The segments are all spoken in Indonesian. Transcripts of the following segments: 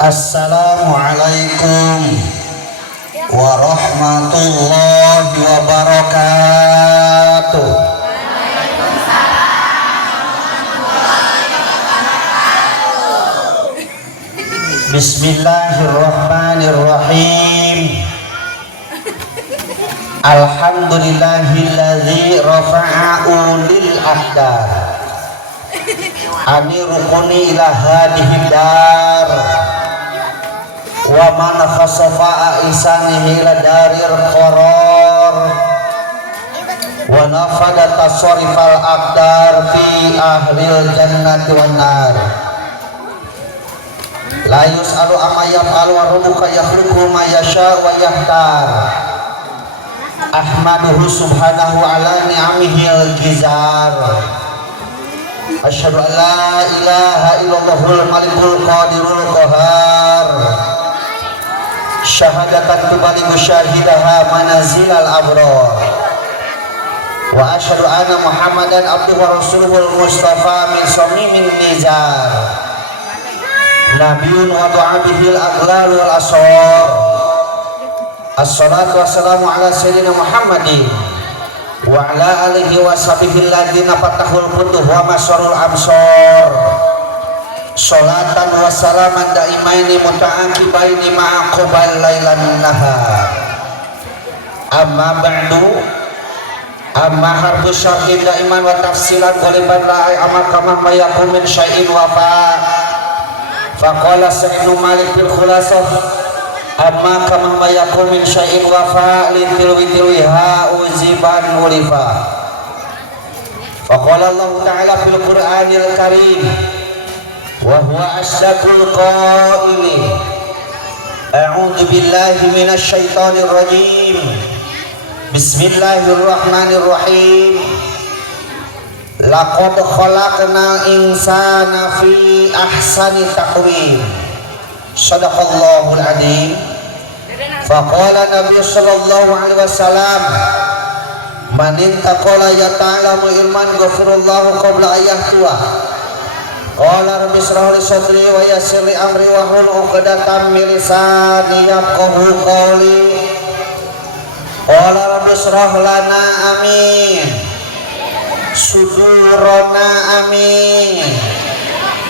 Assalamualaikum warahmatullahi wabarakatuh. Bismillahirrahmanirrahim. Alhamdulillahilladzi rafa'a ulil ahdar ani rukuni ila hadhihi dar wa man khasafa isanihi ila darir qarar wa nafada tasarifal aqdar fi ahlil jannati wan nar la yus'alu amma yaf'alu wa rabbuka yakhluqu ma yasha wa yahtar ahmaduhu subhanahu ala ni'amihi al-gizar asyhadu an la ilaha illallahul malikul qadirul qahar syahadatan tubaligu syahidaha manazilal abrar wa asyhadu anna muhammadan abduhu wa rasuluhul mustafa min samimin nizar nabiyun wa du'abihil aghlal wal asrar. Assalatu wassalamu ala sayyidina Muhammadin wa ala alihi wa sahbihi alladhina fatahul futuh wa masarul absar. Sholatan wa salaman daimaini muta'aqibaini ma'aqobal laylan nahar. Amma ba'du, amma harbu syarqin daiman wa tafsilan ghaliban la'ay amma kama mayakum min syai'in wafa. Faqala Sayyidina Malik bil khulasah amma kama mayakum min syai'in wafa litilwiha uziban ulifa. Faqala Allah ta'ala fil Qur'anil Karim wa huwa asdaqul qailin a'udzu billahi minasy syaithanir rajim bismillahirrahmanirrahim laqad khalaqnal insana fi ahsani taqwim sadaqallahul adzim. Faqala Nabi sallallahu alaihi wasallam man intaqala yata'lamu ilman ghafirallahu qabla ayyahtuwa. Qala rabbi shrah li sadri wa yassir li amri wa hlul 'uqdatam min lisani yafqahu qawli. Qala rabbi shrah lana amin sudurana amin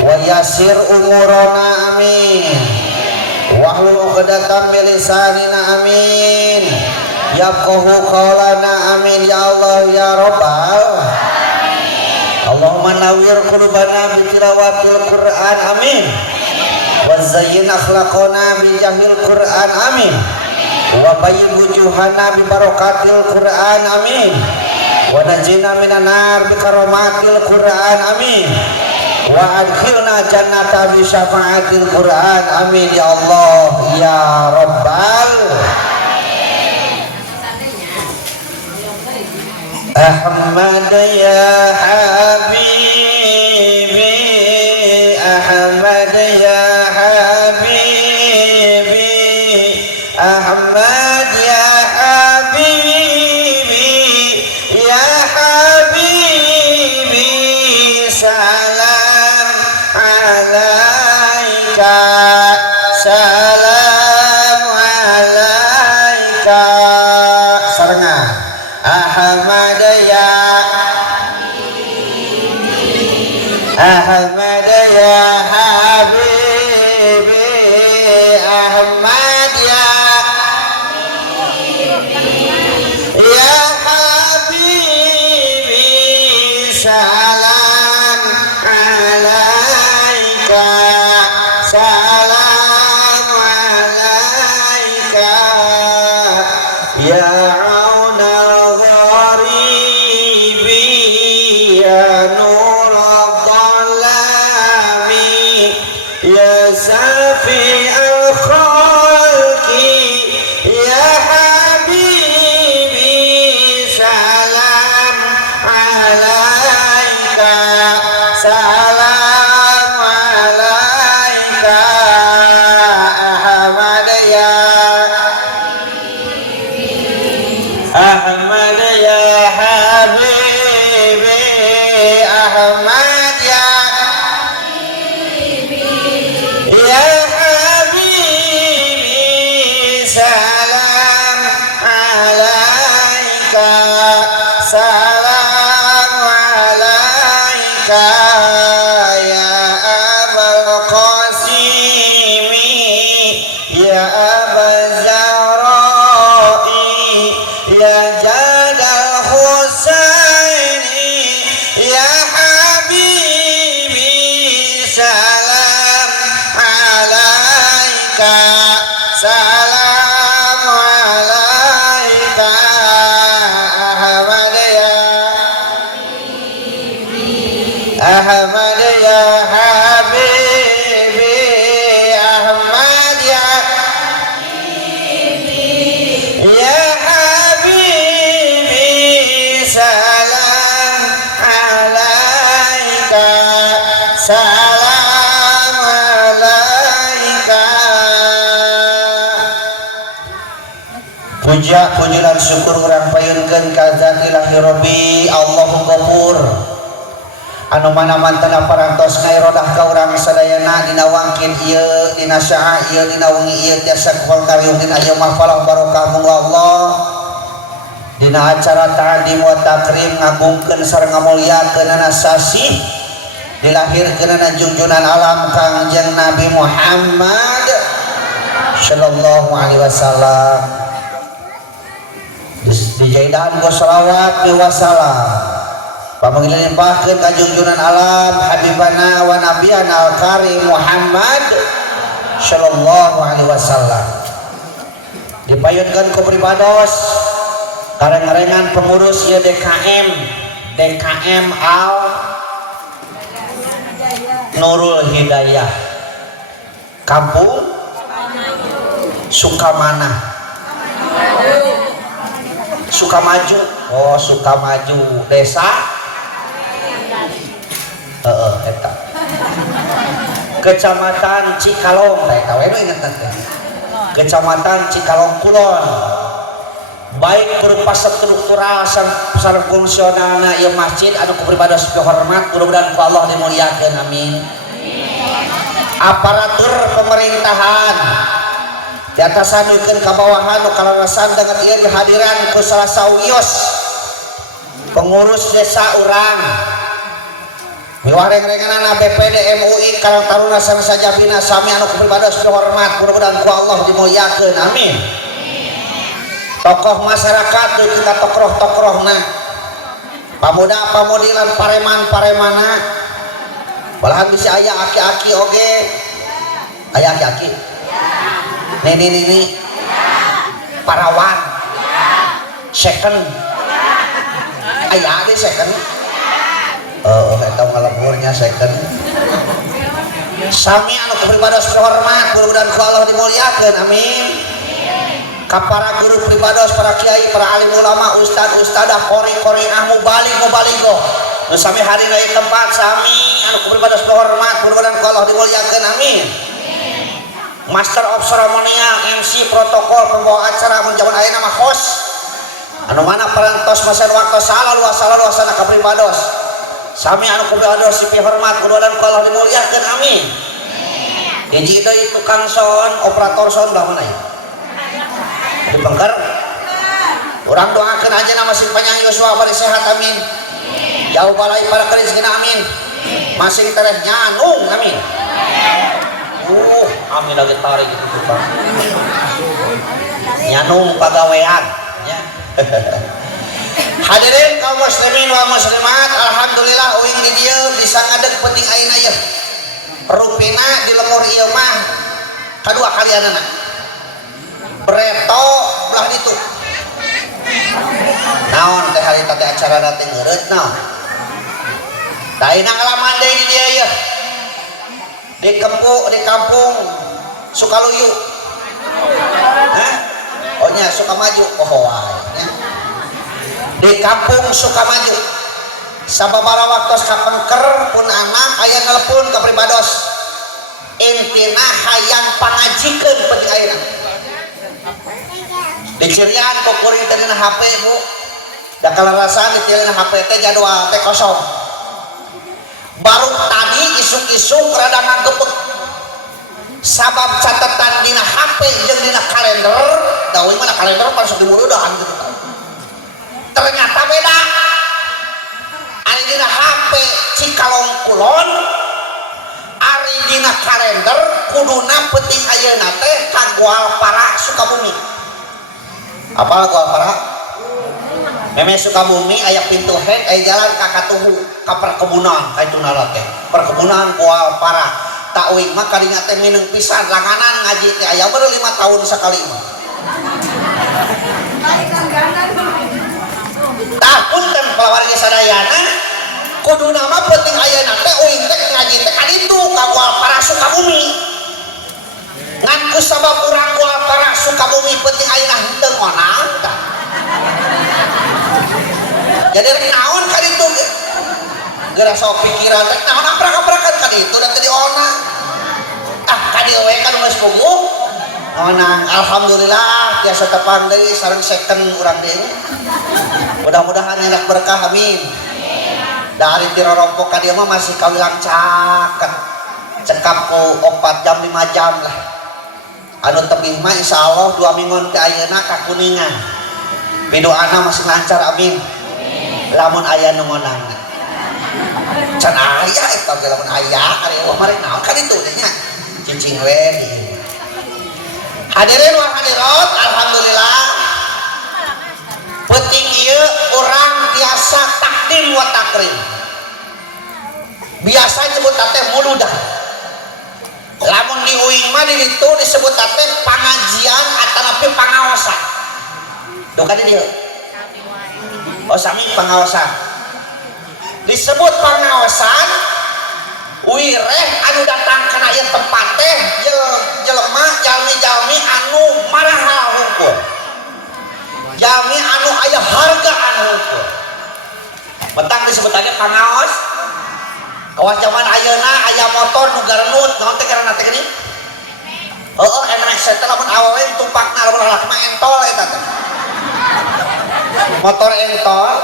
wa yassir umurana amin wahlul 'uqdatam min lisanina amin yafqahu qawlana amin ya Allah ya Rabbal Allahumma nawwir qulubana bi tilawatil Qur'an amin wa zayyin akhlaqana bi jahil Qur'an amin wa bayyin wujuhana bi barakatil Qur'an amin wa najina minan nar bi karamatil Qur'an amin wa adkhilna jannata bi syafaatil Qur'an amin ya Allah ya Rabbal Ahmad ya habibi Ahmad ya habibi Ahmad ya habibi ya habibi salam alaika salam alaika sarengah Ahmad ya Ahmad ya habibi Ahmad ya ya habibi salam alaika salam alaika ya ya salam alaika salam alaika ya abal qasimi ya abal zahrai ya jadal husaini ya habibi salam alaika salam alaika Ahmad ya habibi Ahmad ya habibi salam alaika salam alaika. Puja puji lan syukur urang payunkeun ka Zat Ilahi Rabbi Allahu Ghafur anu mana mantena parantos ngairodah ka urang sadayana dina wangkin ieu dina syaa ieu dina wengi ieu tiasa kul kariung dina ieu mahfalah barokah mung Allah dina acara ta'dim wa takrim ngagungkeun sareng ngamuliakeunana sasih dilahirkeunana junjunan alam Kangjeng Nabi Muhammad sallallahu alaihi wasallam dijaidahan ku shalawat wa salam pamanggilan limpahkeun ka junjunan alam habibana wa nabiyana al-karim Muhammad sallallahu alaihi wasallam dipayunkeun ku pribados kareng-karengan pengurus ieu DKM Al Nurul Hidayah Kampung Sukamana Sukamaju oh Sukamaju desa eta Kecamatan Cikalong eta we inget teh Kecamatan Cikalong Kulon baik berupa struktural sareng fungsionalna ieu masjid anu kupribados hormat mudah-mudahan ku Allah dimuliakeun amin aparatur pemerintahan di atas sanukeun ka bawahan nu kalarasan dengan ieu dihadiran ku salah sawios pengurus desa urang miwareng-renganana BPD MUI Karang Taruna sareng sajabina sami anu kupribados hormat mudah-mudahan ku Allah dimuliakeun amin tokoh masyarakat kita tokroh-tokrohna pamuda-pamudi lan pareman-paremana balahan bisa aya aki-aki oge aya aki-aki nini parawan second aya di second eta ngaleburnya second sami anu kupribados hormat mudah-mudahan ku Allah dimuliakeun amin ka para guru pribados para kiai para alim ulama ustad-ustadah kori-kori mubaligo nu sami hadir di tempat sami anu pribados hormat mudah-mudahan ku Allah dimuliakeun amin master of ceremonial MC protokol pembawa acara menjaman ayeuna mah host anu mana parantos masan waktu salalu-salalu ka pribados sami anu pribados sipi hormat mudah-mudahan ku Allah dimuliakeun amin hiji deui tukang sound operator sound da mana ya di Bengker orang doakan aja nama si panjang Yosua bari sehat amin jauh balai para kerizkina amin masih tereh nyanung amin amin lagi tarik gitu nyanung pagawean ya. Hadirin kaum muslimin wal muslimat alhamdulillah uing di dieu bisa ngadeg penting ayeuna ieu rupina di lemur ieu mah kadua kalianana Breto belah ditu naon teh harita teh acara teh ngeureut naon daina ngalaman deui di dieu ieu di kampung Sukaluyu oh nya Sukamaju wae nya di kampung Sukamaju sababaraha waktos kapengker pun anak aya nelpon ka pribados intina hayang pangajikeun penting ayeuna dicirian kok kuring teh dina HP bu da kalarasan dicirian HP teh jadwal teh kosong baru tadi isuk-isuk rada ngagebeg sabab catatan dina HP jeung dina kalender kalender pas dimuludahan gitu. Ternyata beda. Ari dina HP Cikalong Kulon, ari dina kalender kuduna penting ayeuna teh ka Gualpara Sukabumi. Apa Gualpara? Meme Sukabumi aya pintu head aya jalan ka Katuhu ka perkebunan ka itu nara teh. Perkebunan Gualpara. Tak uing mah kadinya teh mineng pisan langanan ngaji teh aya baru 5 tahun sakali mah. Tahun teh palawarga sadayana kuduna mah penting ayeuna teh uing teh ngaji teh ka ditu ka Gualpara Sukabumi. Ngan ku sabab urang Gualpara Sukabumi penting ayeuna henteu ngonang tah. Jadi rek naon ka ditu ge? Geura sok pikiran rek naon aprak-aprakan ka ditu da teu diona. Ah ka dieu we kan geus puguh. Ngonang alhamdulillah tiasa tepang deui sareng second urang deui. Mudah-mudahan nyenak berkah amin. Dari tirorompok ka dieu mah masih kawilang caket. Cekap ku 4 jam 5 jam lah. Anu tebih mah insyaallah 2 minggu teh ayeuna ka Kuningan. Bidoana masih lancar amin. Lamun aya nu ngonang. Can aya eta ge lamun aya ari wah mari naon ka ditu nya. Cicing we. Hadirin wa hadirat, alhamdulillah. Penting ieu urang biasa takdim wa takrim. Biasa nyebut teh muludah. Lamun di uing mah di ditu disebut teh pangajian atanapi pangaosan. Duh ka dieu. Oh sami pengawasan disebut pengawasan wireh anu datang kana ieu tempat teh jelema jalmi-jalmi anu marahal hukum jalmi anu aya hargaan hukum betang disebut aja pengawas kawas zaman ayeuna aya motor nu garnut naon teh karana teh gini heuh enak setelah lamun awewe tumpakna lamun lalaki mah entol eta teh motor entol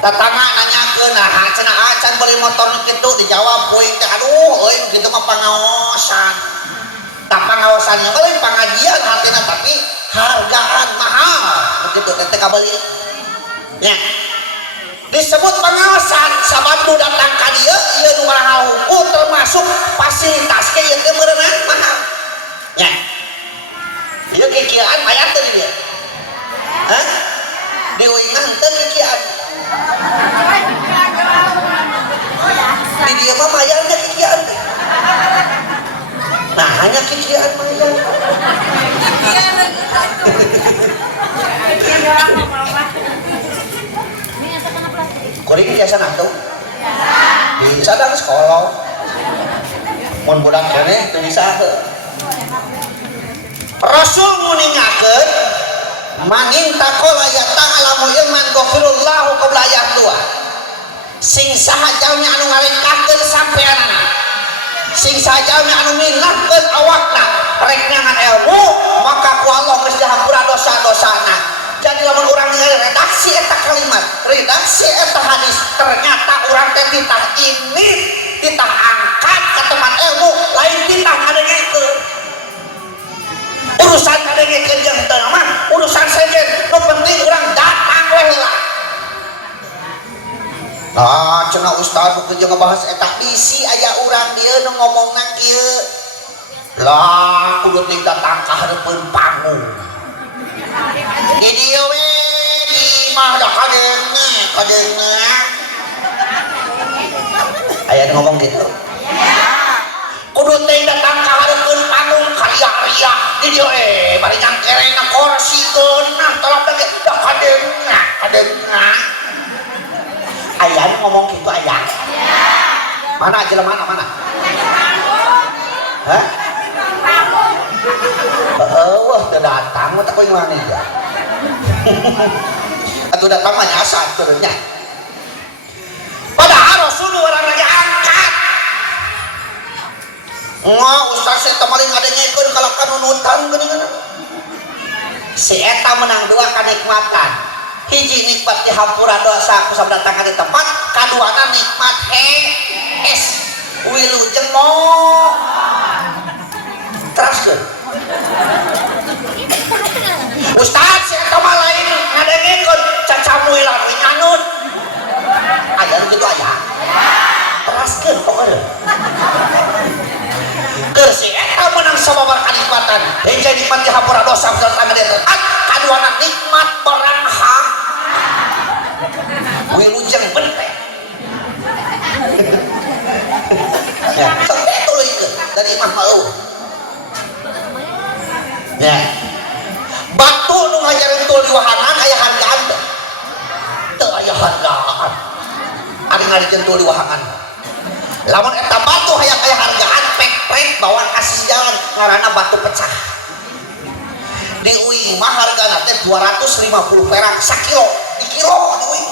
tatangga nanyakeun nah cenah acan beli motor nu kitu dijawab puing teh aduh euy kitu mah pangaosan tah pangaosannya mah lain pangajian artina tapi hargaan mahal begitu teh kabeli nya disebut pengawasan sabab nu datang ka dieu ieu nu mahal hukum termasuk fasilitas ke ieu teh meureunna mahal nya ieu kikieuan aya teh di dieu hah di uingan teu kikieuan di dieu mah mayar teh kikieuan nah hanya kikieuan mayar kuring biasa nantu bisa dah sekolah mun budak keneh teu bisa Rasul nguningakeun manin takola ya ta'lamu ilman ghafirullahu qabla yahtua sing saha jalmi anu ngaringkahkeun sampeanana sing saha jalmi anu milahkeun awakna rek nyangan ilmu maka ku Allah geus dihampura dosa-dosana. Jadi lamun urang ningali redaksi eta kalimat, redaksi eta hadis, ternyata urang teh titah ini, titah angkat ka tempat ilmu, lain titah ngadengekeun. Urusan ngadengekeun jeung teu mah urusan sejen, nu penting urang datang we heula. Nah, cenah ustaz nu keur ngebahas eta bisi aya urang dieu nu ngomongna kieu. Lah, kudu ting datang ka hareupeun panggung. Di dieu we di mah da kadeungna aya ngomong gitu kudu teh datang ka hareupeun panggung karya-karya di dieu bari nyangkerena korsikeun nah tolak teh da kadeungna aya ngomong gitu aya mana jelema mana hah wah udah datang mah tak mana ya atau datang mah nyasar turunnya padahal Rasulullah orang lagi angkat nggak ustaz saya temaling ngadengekeun kalau kanunutan geuningan si eta menang dua kanikmatan hiji nikmat dihampura dosa kusab datang ka tempat kaduana nikmat es wilujeng mo teraskeun tinggal dicentul di wahangan. Lamun eta batu hayang aya hargaan pek-pek bawaan asis jalan ngaranna batu pecah. Di uing mah hargana teh 250 perak sakilo di kilo di uing.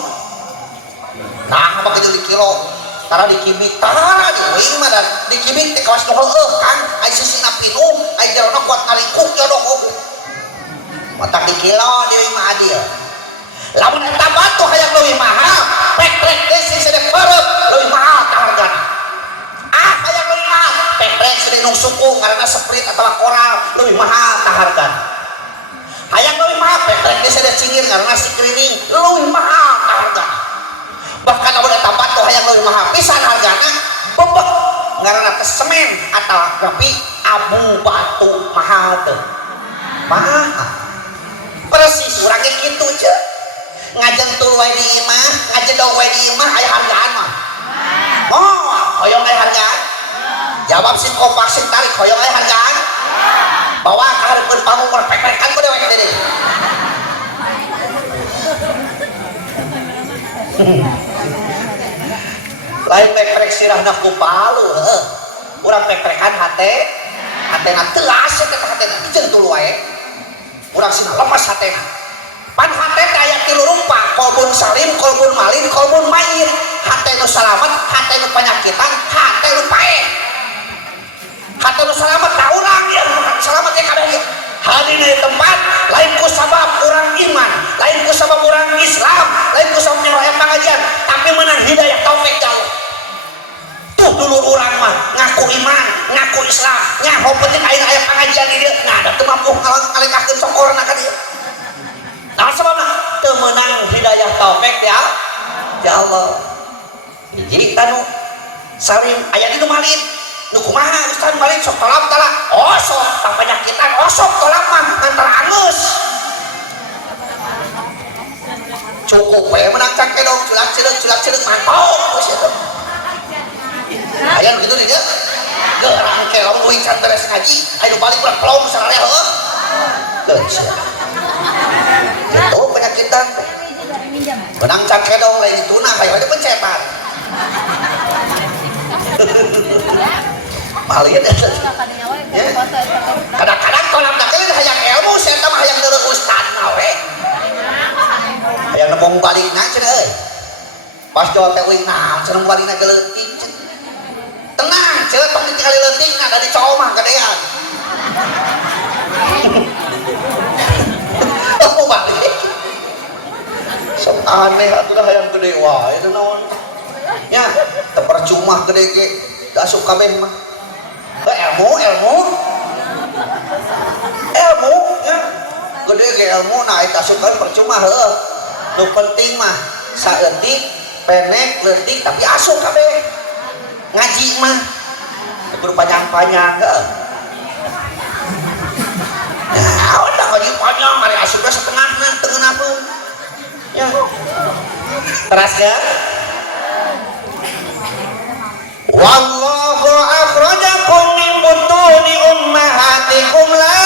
Nah, apa kitu di kilo? Tara di kibik tara di uing mah dan di kibik teh kawas nu heueuh kan ai sisina pinuh ai jarona kuat ngalingkuk jodoh. Matak di kilo di uing mah adil. Lamun eta batu hayang leuwih mahal, pek-pek teh sing sedek peureup leuwih mahal ka hargana. Hayang leuwih mahal, pek-pek sedek nu suku karena sprit atawa koral leuwih mahal ka hargana. Hayang leuwih mahal, pek-pek teh sedek cingir karena screening leuwih mahal ka hargana. Bahkan lamun eta batu hayang leuwih mahal pisan hargana, bebek ngaranna teh semen atawa tapi abu batu mahal teh. Mahal. Persis urang ge kitu ceuk. Ngajeng tul wae di imah, ngajedog wae di imah aya hargaan mah. Oh, hoyong aya hargaan? Jawab sing kompak sing tarik hoyong aya hargaan? Bawa ka hareupeun pamungkur pek-pekan ku dewek deui. Lain pek-pek sirahna ku palu heuh. Urang pek-pekan hatena teu asep eta hatena jeung tul wae. Urang sina lemes hatena. Pan hate aya 3 rupa, kolbun salim, kolbun malin, kolbun mayit. Hate nu salamet, hate nu penyakitan, hate nu pae. Hate nu salamet ka urang ya, salamet ya kabeh. Hadir di tempat lain ku sabab urang iman, lain ku sabab urang Islam, lain ku sabab nyoroh pengajian, tapi meunang hidayah taufik jauh. Tuh dulur urang mah ngaku iman, ngaku Islam, nya hong penting aya pengajian di dieu. Nah, da teu mampu ngalengkahkeun sokorna ka dieu. Nah sebabna teu meunang hidayah taufik ya Allah. Hiji tanu salim aya di nu malin. Nu kumaha ustaz malin sok tolak tala. Oh sok tang penyakitan, oh sok tolak mah antara angeus. Cukup we menang cangkedong culak-ceuleuh mantap geus eta. Aya nu kitu di dieu. Geurang ke lamun uing can beres ngaji, aya nu balik ulah plong sararea heuh. Geus. Itu penyakitan menang cangkedong lain dituna kayak ada pencetan malin ya kadang-kadang kolam nakil hayang ilmu saya mah hayang deuleu ustad nawe hayang nembong balikna cenah euy pas jol teh uing naon cenah balikna geleutik tenang ceuk tong ditinggali leutikna da dicoo mah gedean mau balik sok aneh atuh hayang gede wae itu naon nya teu percuma gede ge teu asup kabeh mah ilmu ya gede ge ilmu nah eta asup kan percuma heuh nu penting mah saeutik pendek leutik tapi asup kabeh ngaji mah kudu panjang-panjang heuh. Nah, udah ngaji panjang, mari asupnya setengahnya, tengah pun. Ya, teras ya. Wallahu akhrajakum min butuni ummahatikum la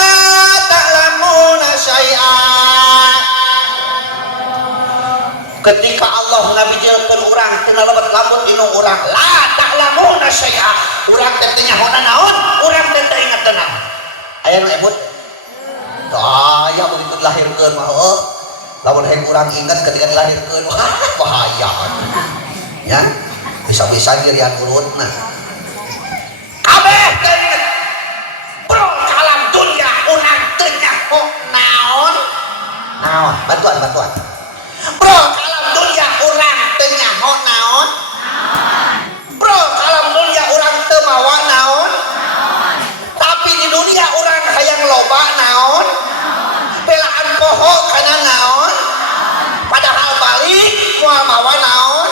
ta'lamuna syai'an. Ketika Allah ngabijeukeun urang teu nalebet lambut dinu urang, la ta'lamuna syai'an. Urang teh teu nyaho naon, urang teh teu inget naon. Aya nu ebut ya udah dilahirkan mah lawan hayang urang ingat ketika dilahirkan wah bahaya ya bisa-bisa dirian urutna kabeh bro kalam dunia urang teu nyaho naon bantuan bro kalam dunia urang teu nyaho naon bro kalam dunia urang teu mawa naon tapi di dunia urang hayang loba naon belaan poho kana naon padahal balik moal mawa naon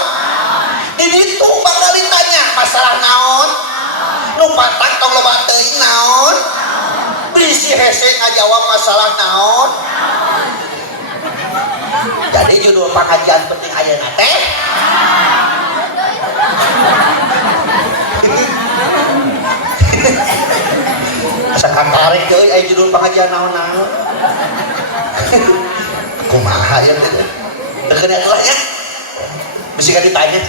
di ditu bakal ditanya masalah naon nu patak tong loba teuing naon bisi hese ngajawab masalah naon jadi judul pengajian penting ayeuna teh sekarang tarik euy aya judul pengajian naon-naon kumaha ya teh teu lah ya mesti ka ditanya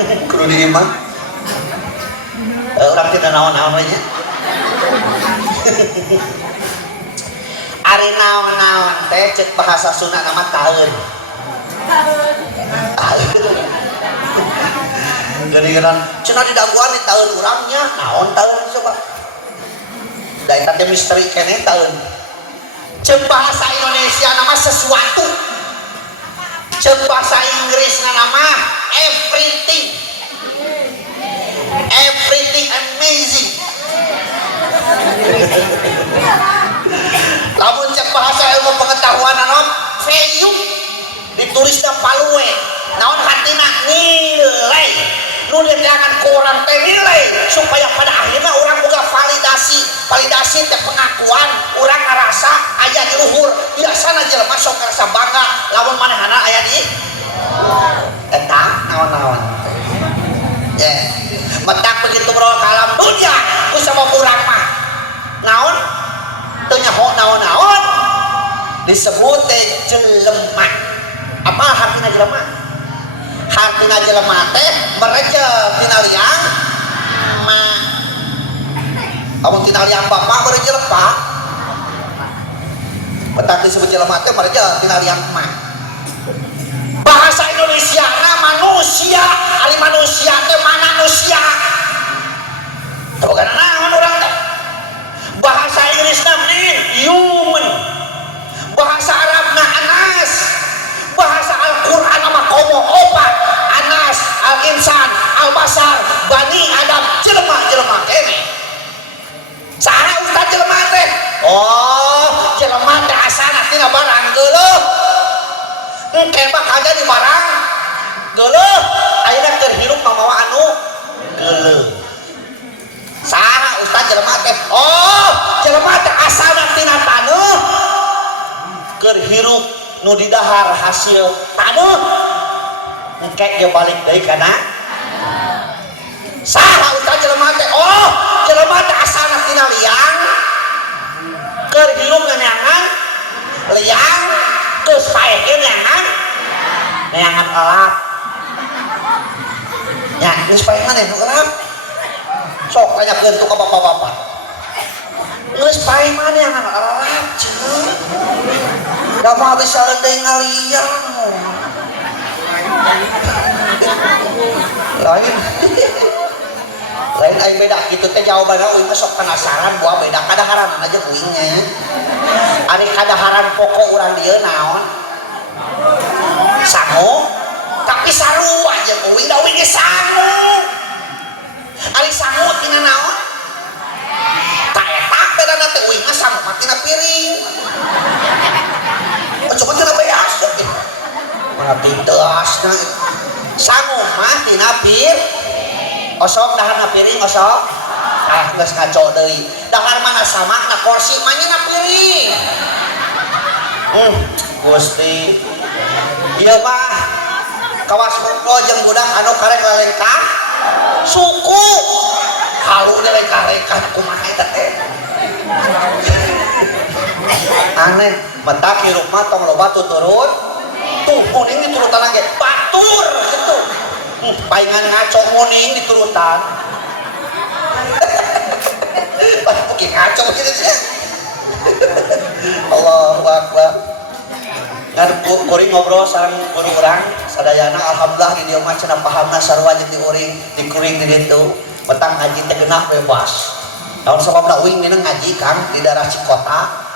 kudu di imah orang tidak naon-naon we nya ari naon-naon teh cek bahasa Sunda nama taeun geuningan cenah di daguan di taeun urangnya naon taeun coba da eta teh misteri keneh taeun cek bahasa Indonesia nama sesuatu cek bahasa Inggris nama everything amazing lamun cek bahasa ilmu pengetahuan naon value ditulisna palue naon hatina nilai nu ditangan ku urang teh nilai supaya pada akhirnya urang boga validasi teh pengakuan urang ngarasa aya di luhur biasana jelema sok ngarasa bangga lamun manehna aya di eta naon-naon metak begitu bro kalam dunia ku sama urang mah naon teu nyaho naon-naon disebut teh jelema apa hartina jelema hartina jelema teh mereje tina liang ma amun tina liang bapak mereje lepa metak disebut jelema teh mereje tina liang ma bahasa Indonesia na manusia ari manusia teh manusia bukan naon urang teh bahasa Inggris na human bahasa Arab na anas bahasa Al-Quran nama komo opat anas al-insan al-basar bani adam jelema kene saha ustaz jelema teh oh jelema teh asana tina barang geuleuh engke mah kaga di barang geuleuh ayeuna keur hirup mamawa anu geuleuh saha ustaz jelema teh oh jelema teh asalna tina taneuh keur hirup nu di dahar hasil taneuh engke ge balik deui kana saha ustaz jelema teh oh jelema teh asalna tina liang keur hirup ngeunangan liang geus paege neangan elap nya geus paege neangan elap sok tanyakeun tu ka bapak-bapak geus pae mah neangan elap ceuk da mah bisa deui ngaliang lain aing beda kitu teh jawabanna uing mah sok penasaran buah beda kadaharan aja uingnya ari kadaharan pokok urang dieu naon sangu tapi sarua jeung uing da uing ge sangu ari sangu tina naon ta eta bedana teh uing mah sangu mah tina piring coba tina beas mana pinteasna sangu mah tina osok dahar piring osok geus ngaco deui dahar mana sama na kursi mah nya piring Gusti ieu mah kawas mengko jeung budak anu karek lalengkah suku halu lalengkah kumaha eta teh aneh metak hirup mah tong loba tuturut tuh kuning diturutan ge batur gitu paingan ngaco nguning diturutan pakai ngaco gitu ya Allahu Akbar ngan kuring ngobrol sareng guru urang sadayana alhamdulillah di dieu mah cenah pahamna sarua jeung di uring di kuring di ditu petang ngaji teh genah bebas tahun sababna uing minang ngaji Kang di daerah Cikota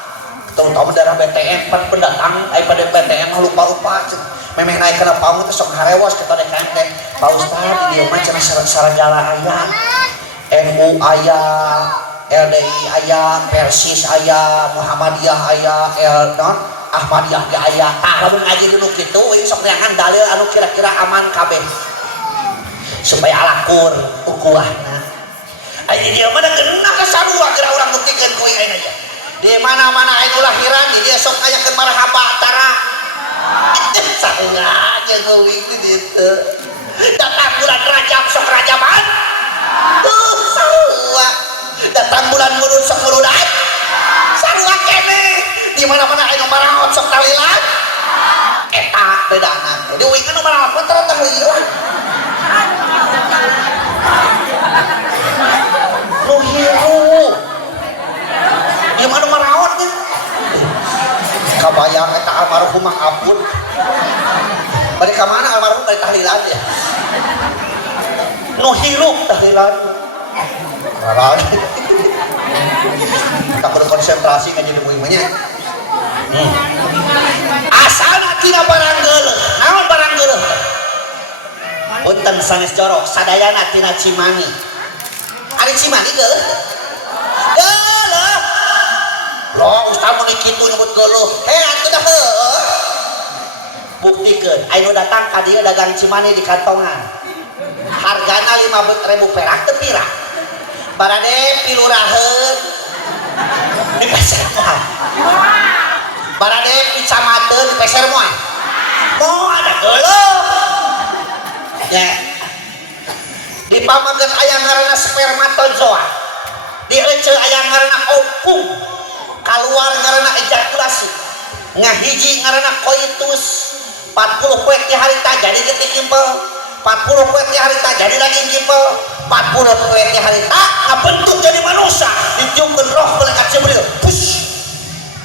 terutama daerah BTN pendatang pada BTN lupa-lupa memang naik ke paung itu sok harewas kita dekan teh Pak Ustad di dieu mah cenah sarjana aya NU aya LDI aya Persis aya Muhammadiyah aya Ahmadiyah ge aya tah lamun ngaji dulu kitu we sok neangan dalil anu kira-kira aman kabeh supaya alakur ukuahna aya dieu mah geuna ka sarua geura urang buktikeun ku ieu aja di mana-mana anu lahiran di dia sok ayakeun marhaba tara sarua aja ngeuwing di ditu datang bulan Rajab sok rajaban sarua datang bulan Mulud sok muludan sarua kene di mana-mana anu maraot sok talilan eta bedana di uing anu maraot mah tara tahlilan nu hirup gimana merawatnya kabayang eta almarhum mah ampun bari ka mana almarhum bari tahlilan ya nu hirup tahlilan rarang tak berkonsentrasi ngaji di muimanya asana tina barang geuleuh naon barang geuleuh punten sanes jorok sadayana tina Cimani ari Cimani geuleuh geuleuh loh ustaz mun kitu nyebut geuleuh atuh dah heueuh buktikeun aya nu datang ka dieu dagang Cimani di kantongan hargana 5.000 perak teu pira barade piluraheun di peser moal barade picamateun di peser moal mau ada geuleuh ya di pamageun aya ngaranna spermatozoa di ece aya ngaranna ovum keluar ngaranna ejakulasi ngahiji ngaranna koitus 40 poe ti harita jadi getik kimpel 40 poe ti harita jadi lagi kimpel 40 poe ti harita ngabentuk jadi manusia ditiupkeun roh malaikat Jibril push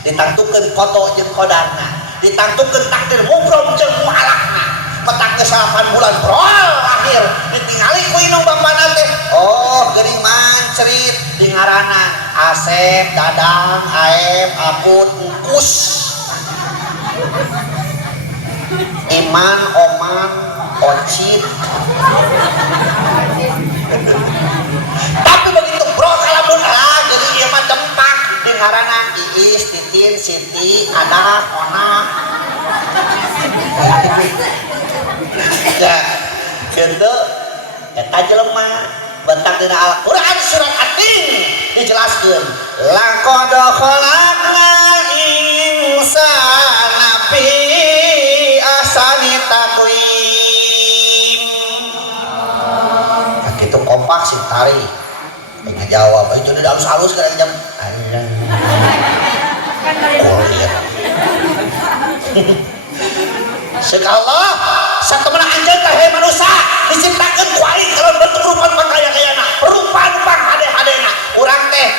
ditangtukeun foto jeung kodarna ditangtukeun takdir mubrom jeung mualakna petak ke 8 bulan brol akhir ditingali ku inung bapana teh oh geuning mancrit di ngaranna Asep Dadang Aep Aput Ukus Iman Oman Ocit tapi begitu bro kalamun jadi ieu mah dempak di ngaranna Iis Titin Siti Adah Ona ya gitu eta jelema bentak dina Al-Qur'an surat At-Tin dijelaskeun laqad khalaqnal insana fi ahsani taqwim kitu kompak sih tari ngajawab itu udah halus-halus kan jam sekala satemana anjeun teh manusia diciptakeun ku aing kalau bentuk rupa kaya-kayana rupa-rupa hade-hadena urang teh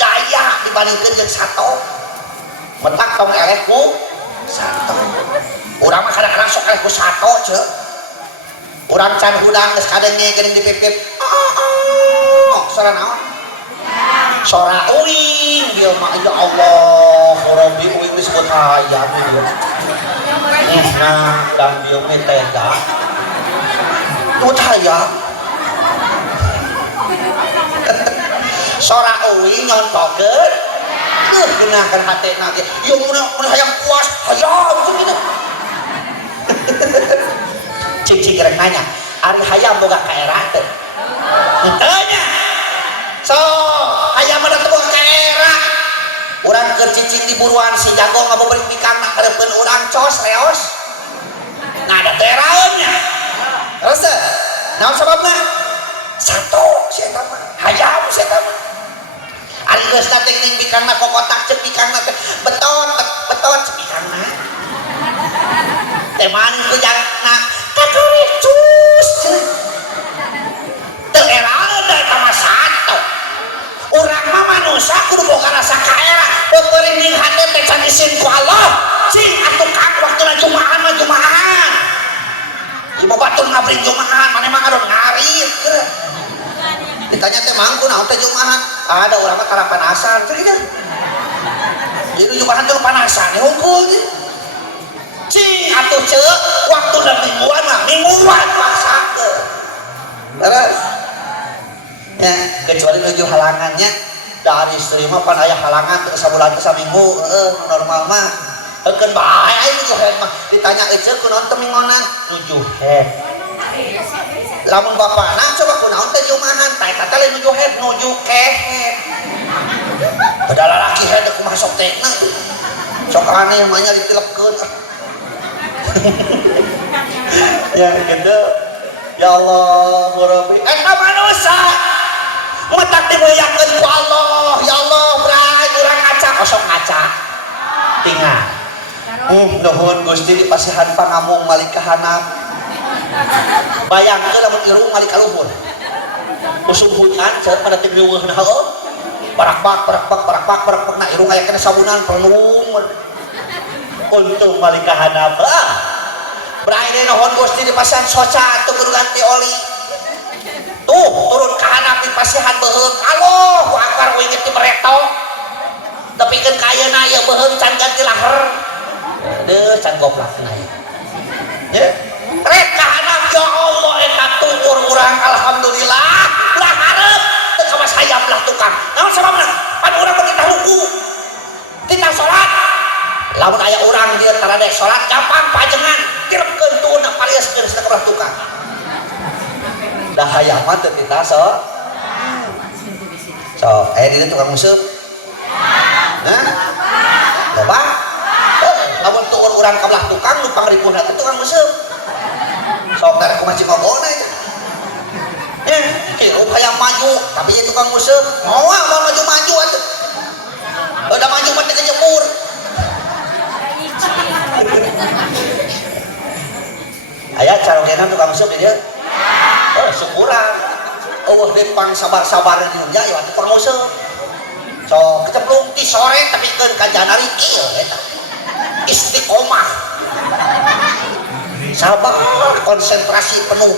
gaya dibandingkeun jeung sato mentak tong eleh ku sato urang mah kadang-kadang sok eleh ku sato ceuk urang can hudang geus kadenge geuning dipipip sora naon sora uing dia mah ya Allah Rabbi uing disebut hayam dia nah dan dia mah tenda tut hayam sora uing nyontokeun geunahkeun hatena ge ieu mun hayam puas hayam kitu cing-cing rek nanya ari hayam boga kaera teh henteu nya so hayam ada teu boga kaera urang keur cicing di buruan si jago ngabobrik pikangna hareupeun urang cos reos nah ada teraeunnya terus naon sababna sato si eta mah hayam si eta mah ari geus teh ning pikangna kokotak ceuk pikangna teh betot ceuk pikangna teh maning ku jangna kakorek cus teu eraeun da eta mah sato urang mah manusia kudu boga rasa kaera beuring hate teh can isin ku Allah cing atuh kang waktuna jumahan mah jumahan ieu batur ngabring jumahan maneh mah ngaron ngarit geura ditanya teh mangku naon teh jumahan ada urang mah tara panasan teh kitu jadi jumahan teh panasan hungkul cing atuh ceuk waktuna mingguan mah mingguan paksakeun terus ya kecuali nuju halangannya dari istri mah pan aya halangan teu sabulan teu saminggu normal mah heukeun bae aya nuju head mah ditanya eceuk kunaon teu mingonan nuju head lamun bapana coba kunaon teh jumahan tah eta teh nuju head nuju kehead beda lalaki head kumaha sok tehna sok aneh mah nya ditilepkeun ya gitu ya Allah Rabbi eta manusia metak dimuliakeun ku Allah ya Allah bray urang ngaca kosong ngaca tinggal nuhun Gusti dipasihan pangamung malik kahanap bayangkeun lamun irung malik ka luhur musuh hujan cenah pada teu riweuhna heuh barak-bak nah irung aya kena sabunan pelung untung malik ka handap Brai deh nohon Gusti dipasang soca tuh kudu ganti oli tuh turun ke handap dipasihan beheung Allahu Akbar we ngeut mereto tapi kan kayana ya beheung can ganti laher deuh can goblokna ya rek ka handap ya Allah eta tuur urang alhamdulillah lah hareup teu kawas hayam lah tukang naon sababna pan urang bagi ruku kita salat lamun aya urang dia taradek salat gampang pajengan direpkeun tuun paliaskeun sakebelah tukang dah hayam mah teu kita so di tukang museup nah loba lamun tuun urang ka belah tukang nu pangripuna teh tukang museup sok dari kumaha ngogona eta ya hirup hayam maju tapi dia tukang museup moal mau maju-maju atuh udah maju mah teh kejemur aya carogena tukang museup di dieu oh syukuran eueuh dempang sabar-sabar di dieu ya tukang museup so kecemplung ti sore tapi keun ka janari kieu eta istiqomah sabar konsentrasi penuh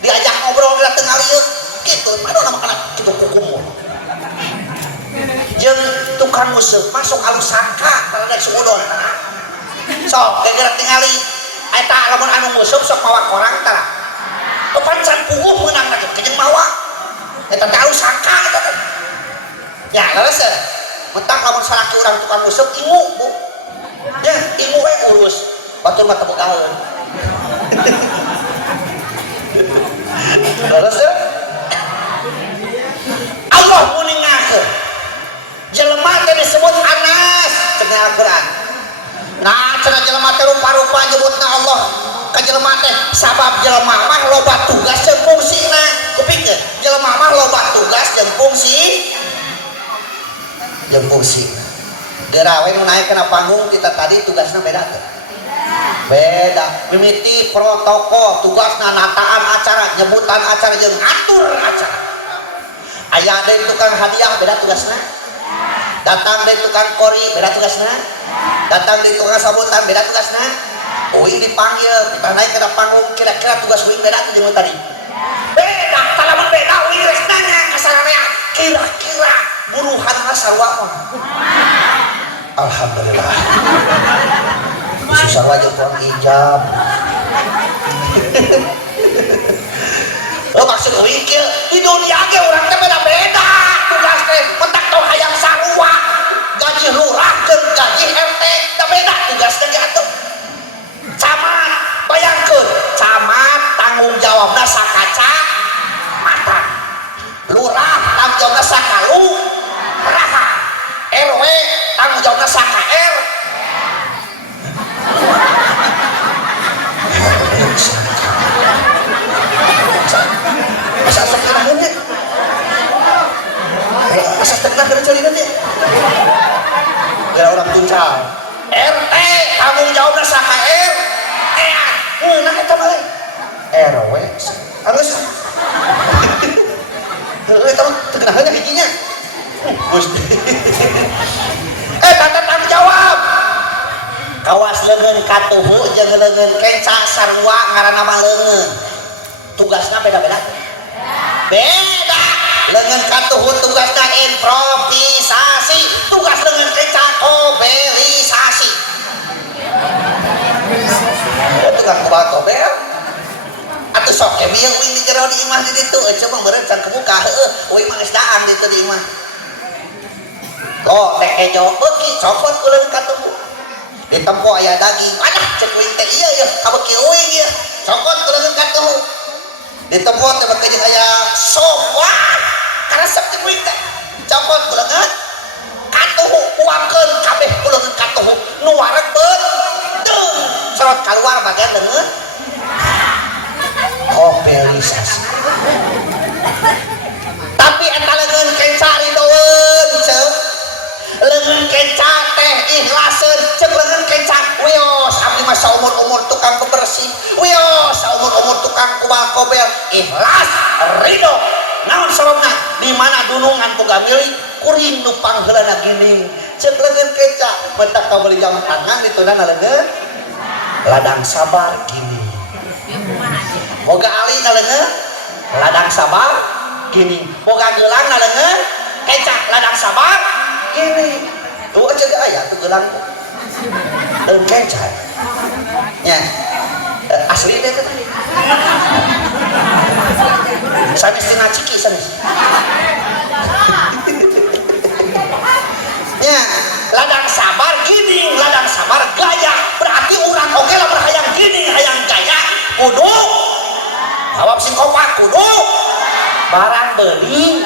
diajak ngobrol di tengah lieu kitu mana nama kana kitu kukumul jeung tukang museup masuk alus sangka taradek suudon sok gara-gara tingali eta lamun anu museup sok mawa korang tara pancan puguh meunang na kejeng mawa eta teh alus sangka eta teh ya leres mentang lamun salaki urang tukang museup ingu Bu ya ingu we urus batur mah teu gaeun leres Allah muningakeun jelema teh disebut Anas cenah Al-Qur'an nah cenah jelema teh rupa-rupa nyebutna Allah ka jelema teh sabab jelema mah loba tugas jeung fungsina kupikeun jelema mah loba tugas jeung fungsi geura we nu naik kana panggung kita tadi tugasna beda teh beda mimiti protokol tugasna nataan acara nyebutan acara jeung atur acara aya deui tukang hadiah beda tugasna datang deui tukang kori beda tugasna datang deui tukang sambutan beda tugasna uing dipanggil kita naik ke panggung kira-kira tugas uing beda tuh jeung tadi beda talamun beda uing geus nanya ka sararea kira-kira buruhanna sarua mah alhamdulillah susah wajib tuang ijab maksud uing kieu di dunia ge urang teh beda-beda tugas teh mentak tong hayang sarua gaji lurah jeung gaji RT da beda tugas teh atuh camat bayangkeun camat tanggung jawabna sakaca mata lurah tanggung jawabna sakalu raha RW tanggung jawabna saka R masa sekarang ini masa sekarang ini nanti gara orang tuncal RT tanggung jawabnya saka R nah kita balik RW harus itu terkenalnya bikinnya Gusti tanggung jawab kawas leungeun katuhu jeung leungeun kenca sarua ngaranna mah leungeun tugasna beda-beda beda leungeun katuhu tugasna improvisasi tugas leungeun kenca kobelisasi tukang kubal kobel atuh sok kemieu uing di jero di imah di ditu coba meureun can kebuka heueuh uing mah geus daang ditu di imah oh teh kejo beuki copot uleun katuhu di tempo aya daging aduh cek uing teh ieu yeuh kabeuki uing ieu copot uleun katuhu di tempo teh beuki jeung aya sop wah karesep cek uing teh copot uleun katuhu uapkeun kabeh uleun katuhu nu wareg beut deung sorot kaluar bagian leungeun kobelisasi tapi eta leungeun kenca ridoeun ceuk leungeun kenca teh ikhlaseun ceuk leungeun kenca wios abdi mah saumur-umur tukang bebersih wios saumur-umur ikhlas ridho naon sababna di mana dunungan boga milik kuring nu pangheulana geuning ceuk leungeun keca mentak ka meuli jam tangan dituna leungeun ladang sabar gini boga ali na leungeun ladang sabar gini boga geulang na leungeun keca ladang sabar gini tuh aja aya tuh geulang keca nya asli deh tadi sanes tina ciki sanes ya ladang sabar gini ladang sabar gaya berarti urang oge lamun hayang gini hayang gaya kudu jawab sing kompak kudu barang beli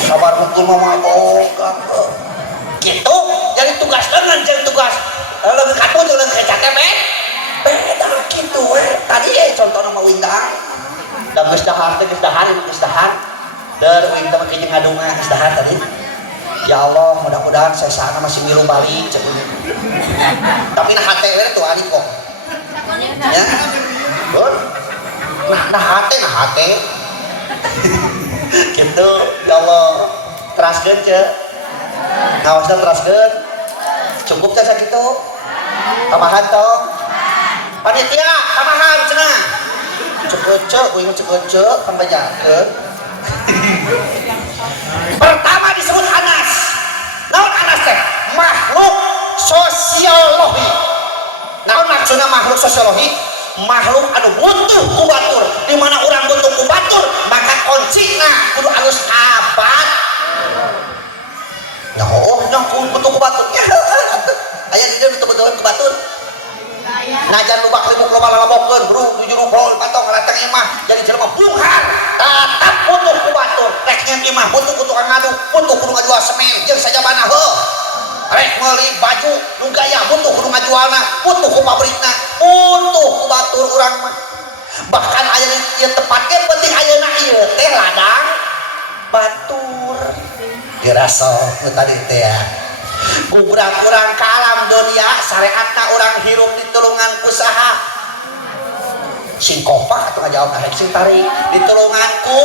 sabar mukul mama boga gitu jadi tugas dengan jadi tugas lebih katun jeung keca teh beda gitu tadi contoh nama windang da geus dahar teh geus dahar der uing teh make ngadunga geus dahar tadi ya Allah mudah-mudahan saya sana masih milu balik cek tapi nah hate we tuh ani kok ya betul nah hate gitu ya Allah teraskeun cek ngawasna teraskeun cukup teh sakitu tambahan tong panitia tambahan cenah cek uing cek pambajakeun pertama disebut Anas naon Anas teh makhluk sosiologi naon maksudna makhluk sosiologi makhluk anu butuh ku batur di mana urang butuh ku batur maka kuncina kudu alus abad butuh ku batur aya di dieu betul-betul ku batur najan lubak libuk loba-lobakeun bro tujuh rukul patong latang imah jadi jelema bunghar tatap butuh ku batur rek nyen imah butuh ku tukang ngadu butuh kudu ngajual semen jeung sajabana heuh rek meuli baju nu gaya butuh kudu ngajualna butuh ku pabrikna butuh ku batur urang mah bahkan aya di ieu tempat ge penting ayeuna ieu teh ladang batur dirasa nu tadi teh ya kurang-kurang ka alam dunia syariatna orang hirup ditulungan kusaha sing kompak atau ngajawab ahek sing tarik ditulunganku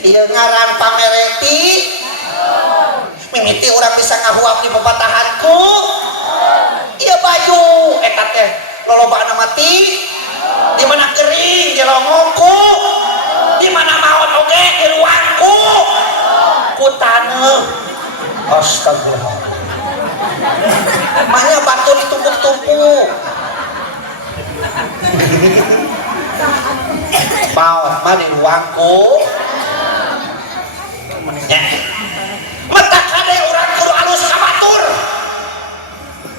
ieu ngaran pamereti mimiti orang bisa ngahuap di pepatahanku ieu baju eta teh lolobana mati di mana kering di longongku di mana maot oge di ruangku ku taneuh astagfirullah makanya batu ditumpuk-tumpuk maut mah di ruangku ya metak kade urang kudu alus ka batur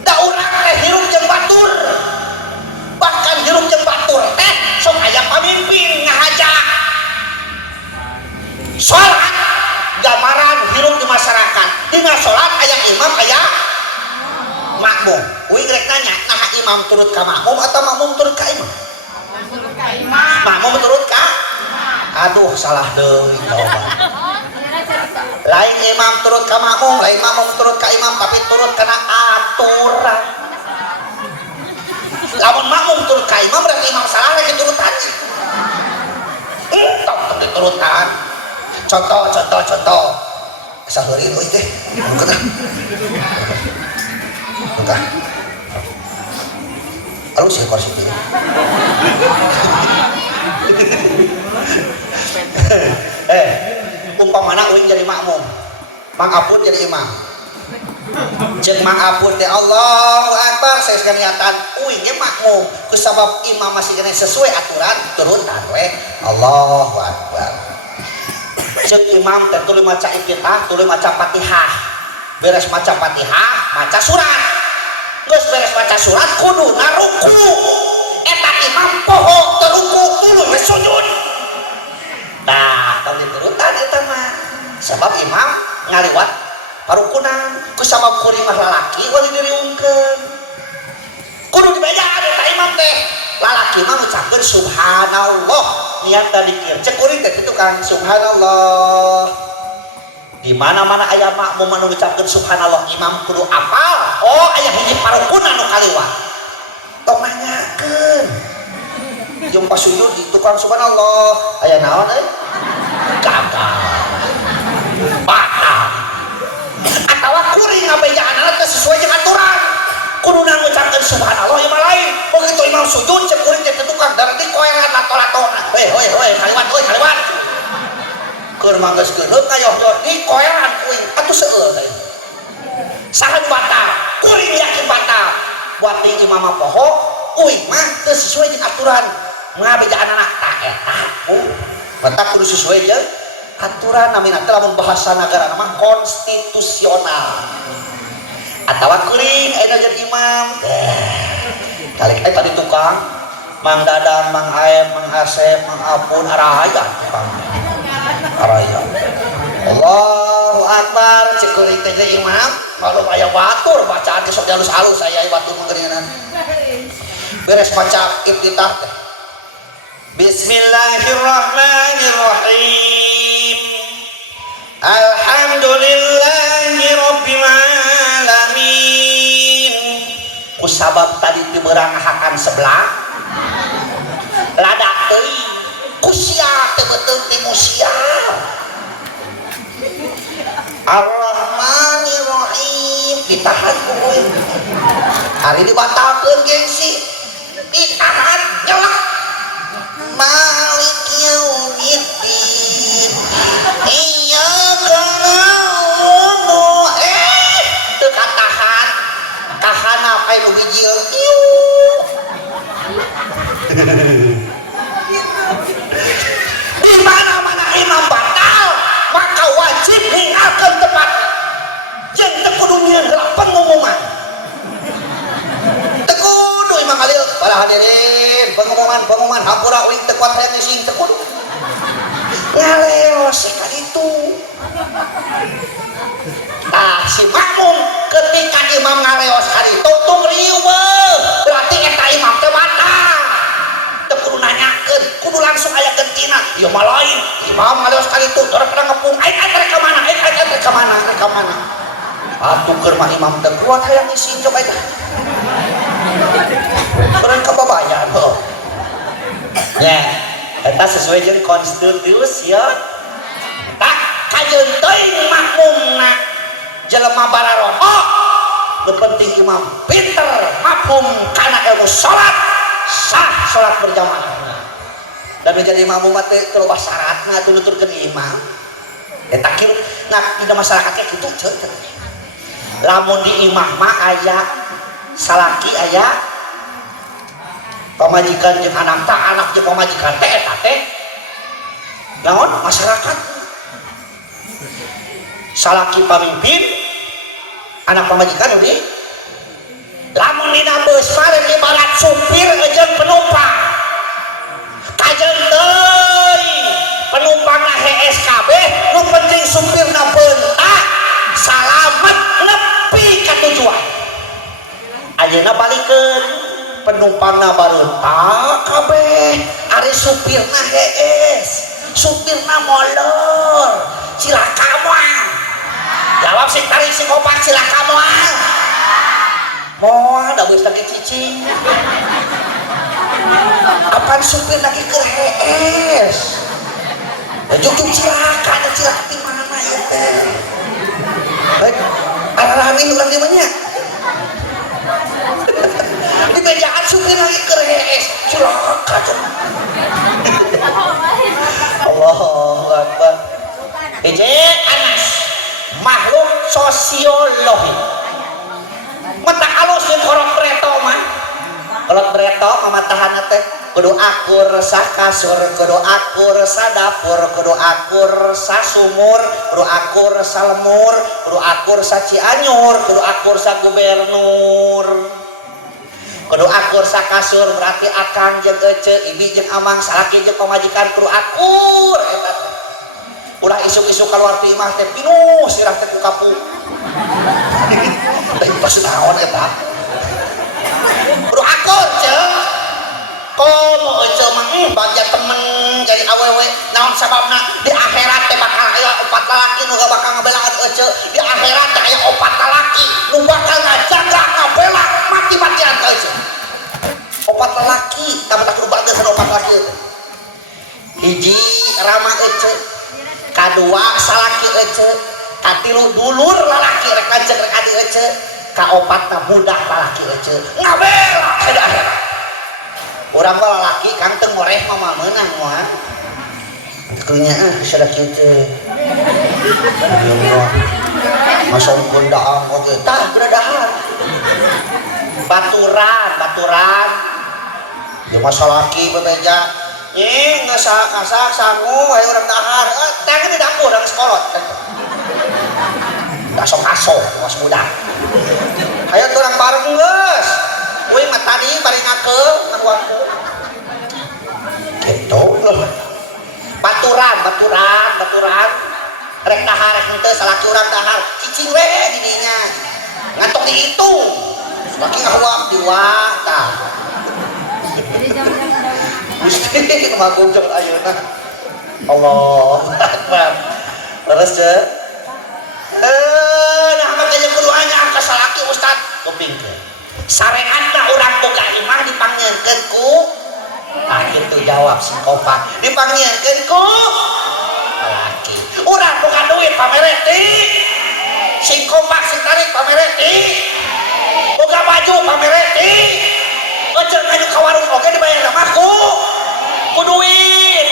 da urang teh hirup jeung batur bahkan hirup jeung batur teh sok aya pamimpin ngahajak salat gambaran hirup di masyarakat dina salat aya imam aya makmum uing rek nanya nah imam turut ka makmum atau makmum turut ka imam makmum turut ka aduh salah deui lain imam turut ka makmum lain makmum turut ka imam tapi turut kana aturan lamun makmum turut ka imam berarti imam salah lagi turutan tok diturutan contoh asal heuri euy teh bukan alus ya kursi ini umpamana uing jadi makmum Mang Apun jadi imam jeung Mang Apun teh Allahu Akbar saya sekaliatan uing ge makmum kusabab imam masih kena sesuai aturan turutan we Allahu Akbar cek imam teh tuluy maca iftitah tuluy maca Fatihah beres maca Fatihah maca surat geus beres maca surat kudu naruku eta imam poho teruku tuluy sujud nah tong diturutan eta mah sabab imam ngaliwat parukunan ku sabab kuring mah lalaki wali diriungkeun kudu dibejaan eta imam teh lalaki mah ngucapkeun subhanallah niat tadi dikir cek kuring teh kitu kan subhanallah di mana-mana aya makmum anu ngucapkeun subhanallah imam kudu apal oh aya hiji parukunan nu kaliwat tong nanyakeun jeung pas sujud di tukang subhanallah aya naon gagal batal atawa kuring ngabejaanna teh sesuai jeung aturan kuduna ngucapkeun subhanallah ieu mah lain begitu imam sujud cek kuring teh tukang dari di koeran lato-latona we kaliwat keur manggeus geuneuk ngayoh-yoh di koeran kuring atuh seueur teh saha batal kuring yakin batal buat di imam poho uing mah teu sesuai jeung aturan ngabejaan anak tak eta mata kudu sesuai jeung aturan namina teh lamun bahasa nagara mah konstitusional atawa kuring aya jadi imam kali tadi tukang Mang Dadang, Mang Aep, Mang Asep, Mang Apun araya tukang araya Allahu Akbar cek kuring teh imam kalau aya batur bacaan ge sok halus-halus aya batur mangeuringan beres baca iftitah teh Bismillahirrahmanirrahim Alhamdulillahi Rabbil Alamin kusabab tadi diberangahakan sebelah ladak teuing kusia teu beuteung ti musia Ar-Rahmanir-Rahim ditahan kuring hari dibatalkeun gengsi ditahan nyelak Malik yaumiddin iyyaka na'budu teu katahan kahana pae nu bijil di mana-mana imam batal maka wajib ninggalkeun tempat jeung teu kudu nyieun pengumuman teu kudu imam Khalil para hadirin pengumuman hampura uing teu kuat hayang ngising teu kudu ngaleos ka ditu tah si makmum ketika imam ngaleos ka ditu tung riweuh berarti eta imam teh batal teu kudu nanyakeun kudu langsung aya gentina ieu mah lain imam ngaleos ka ditu dor pada ngepung aing rek ka mana atuh keur mah imam teu kuat hayang ngising coba eta beneran kababayan ho ya eta sesuai jeung konstitusi ya tak kajeun teuing makmumna jelema bararoho nu penting imam pinter mafhum kana ilmu salat sah salat berjamaah dan menjadi makmum teh teu loba syaratna atuh nuturkeun imam eta kieu nah di masyarakat teh kitu teu lamun di imam mah aya salaki aya pamajikan jeung anak jeung pamajikan teh eta teh naon masyarakat salaki pamimpin anak pamajikan udah lamun dina beus mah ibarat supir jeung penumpang kajeun teuing penumpangna hees kabeh nu penting supirna beuntak salamet nepi ka tujuan ayeuna balikeun penumpangna bareuntak kabeh ari supirna hees supirna molor cilaka moal jawab sing tarik sing opat cilaka moal moal da geus lagi cicing apaan supir lagi keur hees juk cilaka da cilaka di mana ieu teh baik arah-arahin urang di mana di bejaan supir lagi keur hees cilaka Allahu Akbar ejek Anas makhluk sosiologi mata alus jeung korok preto mah kolot preto mamatahanna teh kudu akur sakasur kudu akur sadapur kudu akur sasumur kudu akur salemur kudu akur sacianyur kudu akur sagubernur kudu akur sakasur berarti akang jeung ece ibi jeung amang salaki jeung pamajikan kudu akur eta ulah isuk-isuk keluar ti imah teh pinuh sirah teh ku kapuk teh pas naon eta kudu akur jeung komo ece mah bagja temen jadi awewe naon sababna di akhirat teh bakal aya 4 lalaki nu bakal ngabelaan ece di akhirat teh aya 4 lalaki nu bakal ngajaga ngabela mati-matian ka ece 4 lalaki tapi tak kudu bageus 4 lalaki ece kadua salaki ece katilu dulur lalaki rek lanceuk rek adi ece kaopatna budak lalaki ece ngabela kada urang mah lalaki kang teu ngoreh mah meunang moal kunya sada kieu teh masuk kondaang oge tah beradahar baturan ya masalaki bebeja ngasak sangu aya urang dahar teh di dapur urang sekolot da sok aso was budak hayu urang bareng geus uing mah tadi bari ngakeul ngaruangkeun kitu baturan rek dahar rek henteu salaki urang dahar cicing we di dinya ngantok dihitung salaki ngahuap diwak tah Gusti magujog ayeuna Allahu Akbar terus je nah makanya kuduanya angka salaki ustad kupingkeun sareatna urang boga imah dipanggieunkeun ku ah kitu jawab si kompak dipanggieunkeun ku laki urang boga duit pamereti si kompak si tarik pamereti boga baju pamereti ojek ngaju ka warung oge dibayar mah ku duit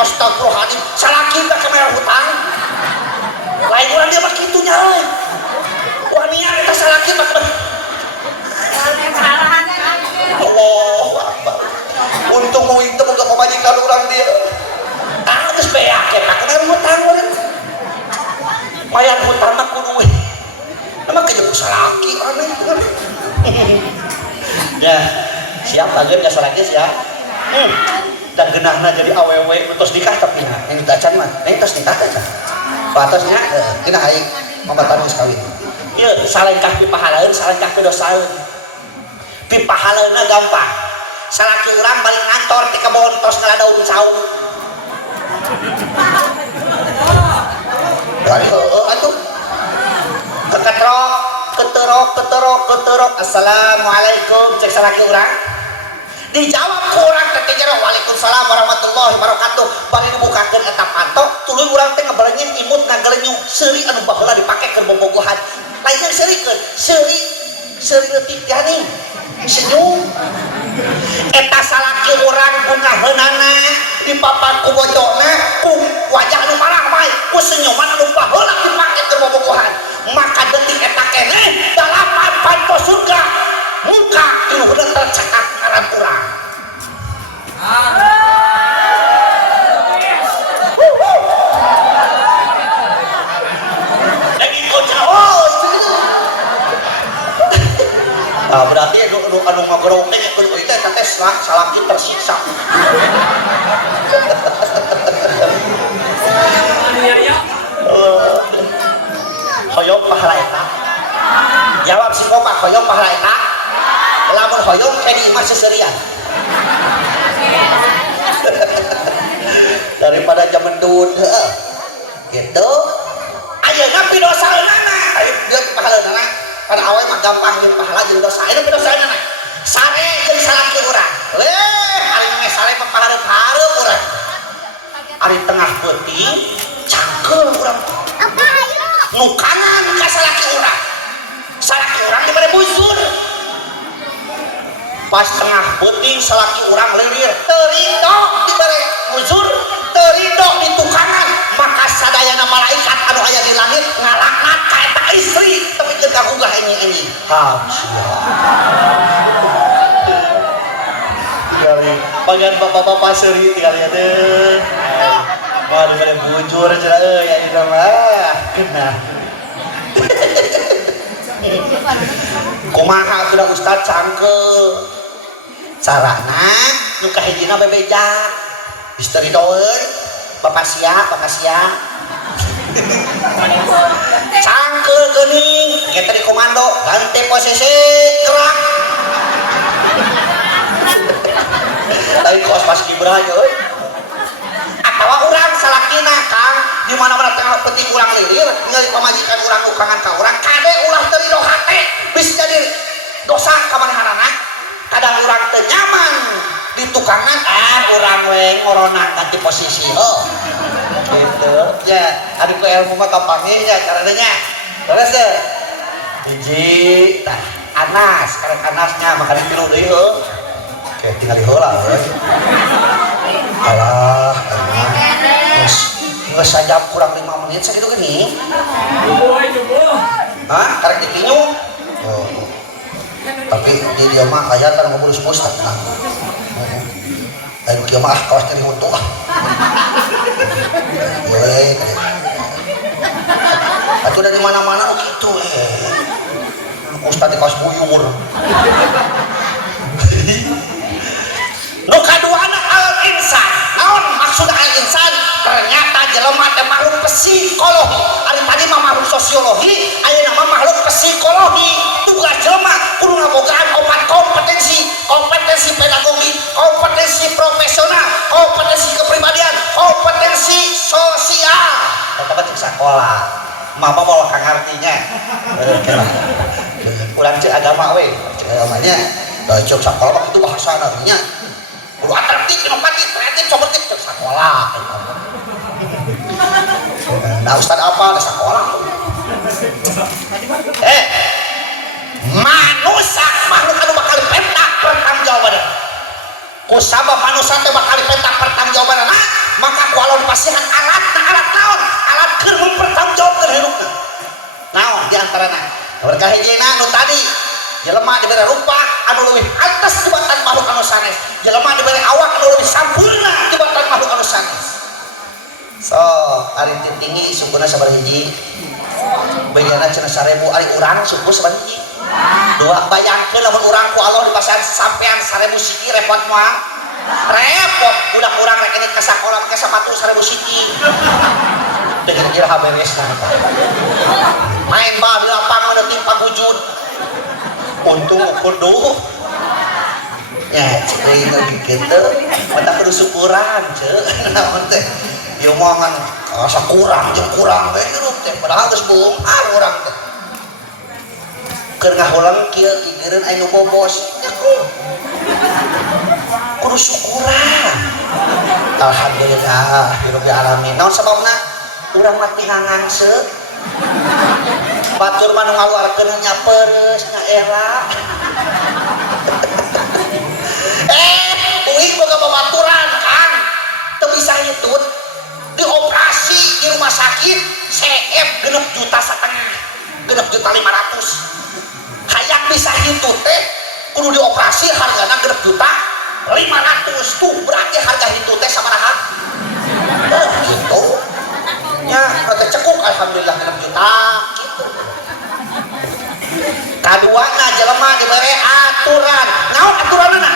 astagfirullahaladzim salaki ka kamera hutang lain urang dia mah kitu nya euy wanian eta salaki mah Allahu Akbar untung uing teu boga pamajikan urang dia geus beak eta kamera hutang urang mayar hutang mah ku duit emang kejebuk salaki aneh ya siap bageun ka salaki siap dan genahna jadi awewe terus nikah tapi yang dacan mah yang terus nikah aja batasnya kena aing mamatan geus kawin ieu salengkah pi pahalaeun salengkah pi dosaeun pi pahalaeunna gampang salaki urang balik ngantor ti kabontos ngaladaun cau dari atuh keterok assalamualaikum cek salaki urang dijawab ku urang teh jero waalaikumsalam warahmatullahi wabarakatuh bari dibukakeun eta pantok tuluy urang teh ngabelenyeun imut ngagelenyung seuri anu baheula dipake keur bobogohan lainnya seurikeun seuri leutik teh senyum eta salaki urang bungaheunana dipapak ku bojona ku wajah anu marah bae ku senyuman anu baheula dipake keur bobogohan maka detik eta keneh dalapan panto surga muka iluhna tercekak ngaran urang lagi kocak berarti anu ngogrong teh kudu eta teh salaki tersiksa hoyong pahala eta jawab si kompak hoyong pahala eta lamun hoyong kedi imah seuseurean daripada zaman dun gitu ayeuna pi dosaeunana aya dia pahalaeunana kana awe mah gampang jeung pahala jeung dosa ayeuna pi dosaeunana sare jeung salaki urang ari mah sare mah pahareup-hareup urang ari tengah peuting cangkeul urang apa ayo nu kanan ka salaki urang dibere bujur pas tengah peuting salaki urang lilir teu ridho dibere bujur teu ridho ditukangan maka sadayana malaikat anu aya di langit ngalaknat ka eta istri tapi teu gagugah enyi-enyi tinggali bagian bapak-bapak seuri tinggali teh wah dibere bujur cenah euy aya di mah genah kumaha sudah ustad cangkeul carana nu kahijina bebeja istri doeun bapak sia cangkeul geuning kita di komando ganti posisi gerak tadi kos pas kibrah euy atawa urang salakina kang di mana-mana tengah peuting urang lilir ningali pamajikan urang nu kangen ka urang kade ulah teu ridho hate bisa jadi dosa ka manehanana kadang urang teu nyaman di tukangan urang orang we ngorona ganti posisi oh gitu ya anu ku ilmu mah gampangnya ya caranya terus deh hiji tah Anas karek Anasnya makan tilu deui heuh oke tinggal di heula alah geus sajam kurang 5 menit sakitu geuning hah karek ditinyu oh tapi di dia mah aya kan ngurus-ngurus tak tenang ayo kieu mah kawas nyeri huntu ah boleh atuh dari mana-mana gitu Ustaz di kaos buyur nu kaduana al insan naon maksud al insan ternyata jelema teh makhluk psikologi ari tadi mah makhluk sosiologi ayeuna mah makhluk psikologi tugas jelema kudu ngabogaan opat kompetensi pedagogi kompetensi profesional kompetensi kepribadian kompetensi sosial eta mah cek sakola mama mau kang artinya urang cek agama we cek agamanya da cek sakola mah kitu bahasa artinya kudu atraktif inovatif kreatif cobertif cek sakola nah ustad apa da sakola manusia makhluk anu bakal dipentak pertanggungjawabanna kusabab manusia teh bakal dipentak pertanggungjawabanna maka ku alon pasihan alat naon alat keur mempertanggungjawabkeun hirupna naon diantarana berkah hijina nu tadi jelema diberi rupa anu leuwih atas tibatan makhluk anu sanes jelema diberi awak anu leuwih sampurna tibatan makhluk anu sanes so ari tinggi sukuna sabaraha hiji bayana cenah 1000 ari urang suku sabaraha hiji dua bayangkeun lamun urang ku Allah dipasan sampean 1000 siki repot moal repot udah urang rek ini ka sakola ke sapatu 1000 siki dengan kira beresna main bal di lapangan tim pagujud untung ukur duh ya cek lagi gitu mata kudu syukuran cek naon teh ieu mah ngan asa kurang jeung kurang we hirup teh padahal geus bongkar urang teh keur ngahulang kieu gigireun aya nu bobos kudu syukuran alhamdulillah rabbil alamin naon sababna urang mah ngangangseut batur mah nu ngaluarkeun nya peureus nya era uing boga babaturan Kang teu bisa hitut dioperasi di rumah sakit CF 6,5 juta 6,5 juta hayang bisa hitut teh kudu dioperasi hargana 6,5 juta tuh berarti harga hitut teh sabaraha gitu nya rada cekuk alhamdulillah 6 juta gitu kaduana jelema dibere aturan naon aturanna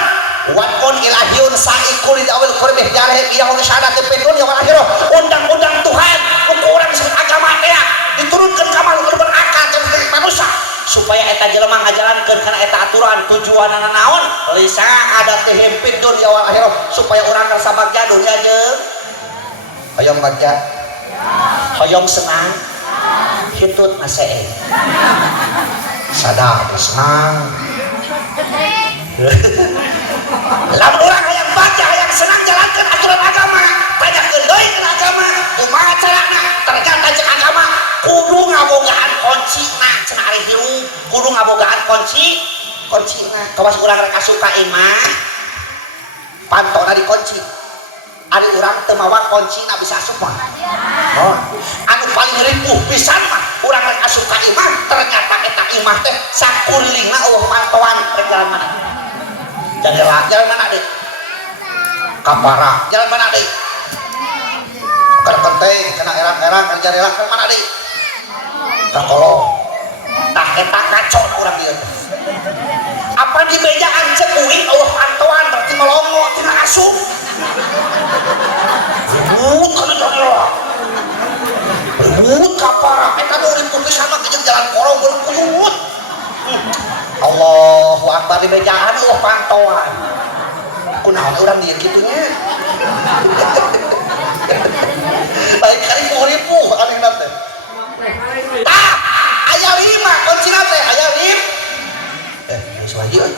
wakon ilahiyun sa'ikul dawil qurbih jaleh biyahun syahadat tepedun ya akhirah undang-undang Tuhan ukuran agama teh diturunkeun ka makhluk berakal dan manusia supaya eta jelema ngajalankeun kana eta aturan tujuanna naon lisa ada teh hempit dunya wal akhirah supaya urang rasa bagja dunya jeung hoyong bagja hoyong senang hitut nasee sadar senang lamun urang hayang baca hayang senang jalankeun aturan agama tanyakeun deui kana agama kumaha carana ternyata jeung agama kudu ngabogaan kuncina cenah ari hirup kudu ngabogaan kuncina kawas urang rek asuka imah pantona dikunci ari urang teu mawa kuncina bisa asup mah oh anu paling ripuh pisan mah urang rek asuka imah ternyata eta imah teh sakulingna eueuh pantoan rek jalan mana jalan mana deh kapara jalan mana deh kan penting kena erang-erang kan jalan kan mana deh tak kolong tak eta kacau urang ieu apa di bejaan cekuin eueuh pantoan berarti melongo tina asup ribut kana jalan ribut kapara eta nu ribut pisan mah jeung jalan korong beurut Allahu Akbar di bejaan eueuh pantoan kunaon urang dieu kitunya baik kali ripuh aneh teh tah aya 5 kuncina teh aya 5 geus lagi oh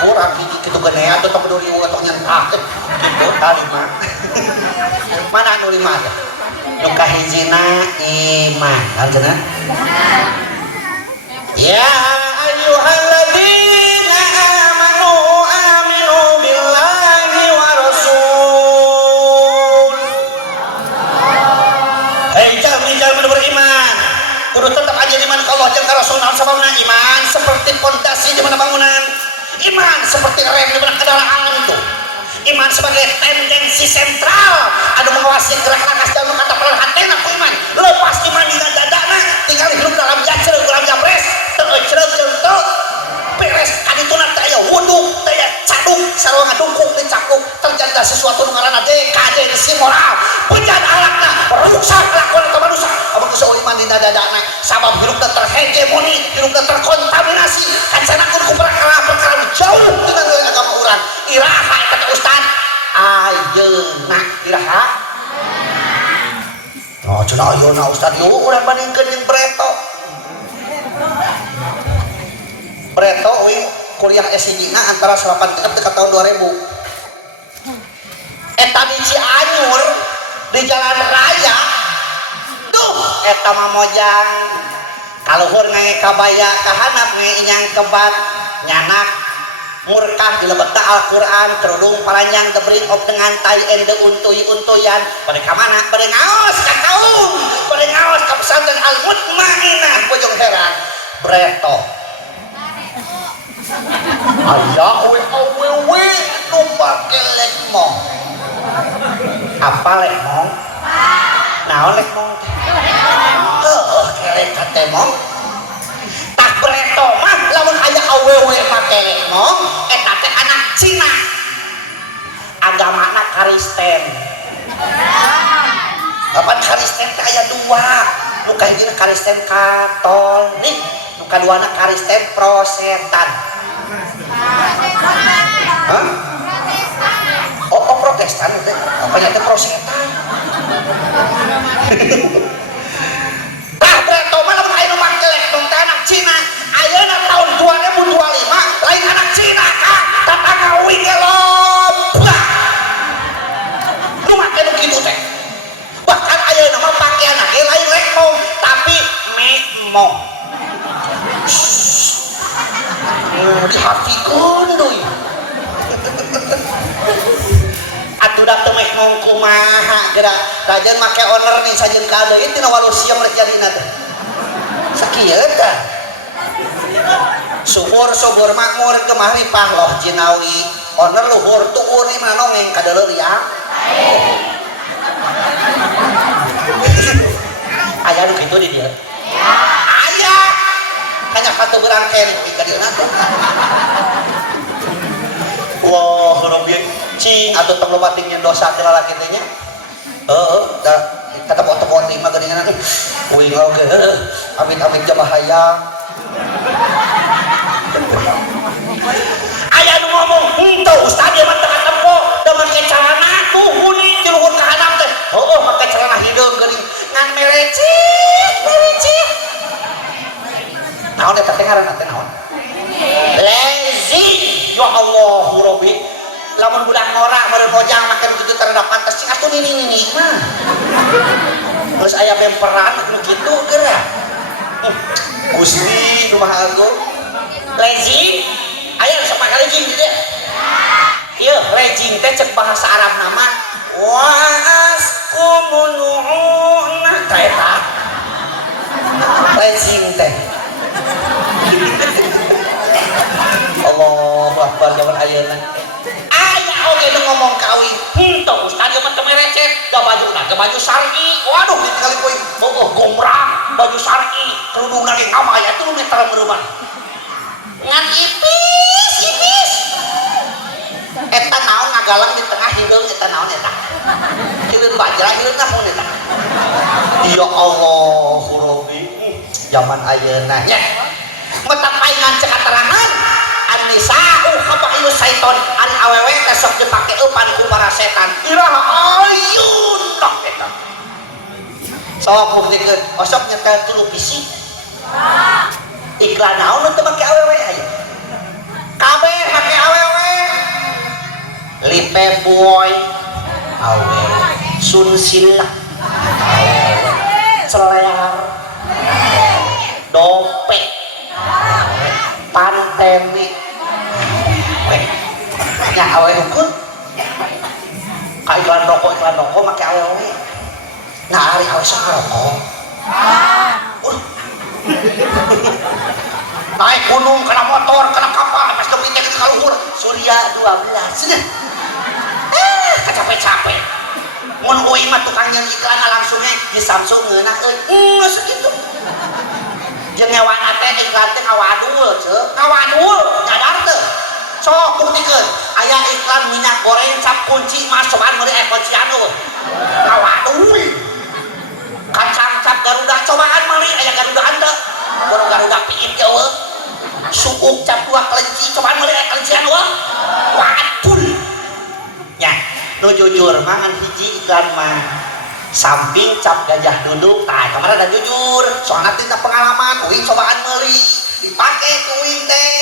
kurang kitu genea teh tong duri tong nyentak teh kitu kalima mana anu lima ya nu kahijina iman artinya ya ayyuhalladzina amanu aminu billahi wa rasul hei jalmi beriman kudu tetap aja iman ka Allah jeung ka Rasul sababna iman seperti fondasi di mana bangunan iman seperti rem di mana kendaraan itu iman sebagai tendensi sentral anu mengawasi gerak lakas dan kata perhatian aku iman lepas iman di dadana tinggal hidup dalam jajreng dalam jabres teuceureuh jeung teu beres kadituna teh aya wudu teh aya caduk sarua ngadungkuk teh cakuk terjadi sesuatu nu ngaranna dekadensi moral bejan alakna rusak lakuan ka manusia abang geus iman di dadana sabab hidupna terhegemoni hidupna terkontaminasi kancanakeun ku perkara-perkara jauh dengan agama urang iraha kata ustad ayeuna iraha oh cenah ayeuna ustad yeuh urang bandingkeun jeung Breto uing kuliah S1 na antara 83 ke tahun 2000 eta di Cianjur di jalan raya tuh eta mamojang kaluhur ngange kabaya kahanap ngange inyang kebat nyanak murkah di lebetna Al-Quran kerudung paranjang debring op dengan tai ende untuy-untuyan pada kamana pada ngaos ka kaum pada ngaos ka pesantren Al-Mutmainah bojong heran Breto aya we nu pake lekmong apa lekmong naon lekmong heuh kelek katemong tak Breto mah lamun aya awewe make lekmong eta teh anak Cina agamana Kristen Kapan Kristen teh aya dua nu kahijina Kristen Katolik nu kaduana Kristen Protestantan. Hah? Oh Protestan teh. Apanya teh Protestantan. Tah Breto mah lamun aya nu make lekmong teh anak Cina. Ayeuna tahun 2025 lain anak Cina Kang, tatangga uing ge loba. Nu make nu kitu teh. Bahkan ayeuna mah pakaianna ge lain lekmong tapi mekmong. Dihartikeun deui. Atuh da teu mekmong kumaha geura rajeun make owner nih sajeun ka deui tina walusia merek jadina teh. Sakieu tah. Subur makmur kemari pahloh jinawi owner luhur tuur ieu mana nongeng ka deuleur ya. Aya nu kitu di dieu. Aya. Hanya katu berangken ka dieu teh. Wah, rugi cing atuh tong loba tinggi dosa ti lalaki teh nya. Heeh, da kata foto-foto mah geuningan uing oge. Amit-amit ja bahaya. Aya nu ngomong, "Henteu Ustaz ieu mah teu katempo, da make celana tuh huni ti luhur ka handap teh." Heueuh, make celana hideung geuning ngan merecit. Naon eta teh ngaranna teh naon? Lazy. Ya Allahu Rabbi. Lamun budak norak meureun mojang make kitu teh rada pantes cing atuh nini mah. Terus aya bemperan nu kitu geura. Gusti nu Maha Agung. Lazy. Aya sapaka lejing di dieu. Ieu rejing teh cek bahasa Arab nama wa asqumuna tah eta. Rejing teh. Allahu Akbar zaman ayeuna. Aya oge nu ngomong ka awi, "Henteu Ustaz ieu mah teu merecet, da bajuna ge baju syar'i." Waduh ditinggali poe. Bogoh gombrang, baju syar'i, kerudungna ge ngabaya 3 meter meureun. Ngan ipis. Eta naon ngagalang di tengah hideung eta naon eta? Hideung bajra hideung naon eta? Ya Allahu Rabbi. Zaman ayeuna nya. Mata paingan cek katerangan an-nisa'u khaba'il syaiton an awewe teh sok dipake eupan ku para setan. Iraha ayun tok eta. Sok buktikeun, osok nyetel televisi. Iklan naon teu make awewe aya. Kabeh make awewe. Lipe boy, sunsil celear dompet pantene nya awe hukum ka iklan rokok make awe nah ari awe sok rokok naik gunung kena motor kena kapal pas dopitnya ke kaluhur surya 12 sini capek-capek mun uing mah tukang yang iklan langsungnya di Samsung ngeunah euy segitu jeung ngewana teh iklan teh ngawadul nyadar teu sok buktikeun aya iklan minyak goreng cap kunci mas cobaan meuli kuncian euy ngawadul kacang cap Garuda cobaan meuli aya Garuda henteu kurang Garuda piit ge euy suuk cap 2 kelenci cobaan meuli aya kelencian euy wadul nya nu jujur mangan hiji iklan mah samping cap gajah duduk tah kamar ada jujur soalnya tina pengalaman uing cobaan meuli dipake ku uing teh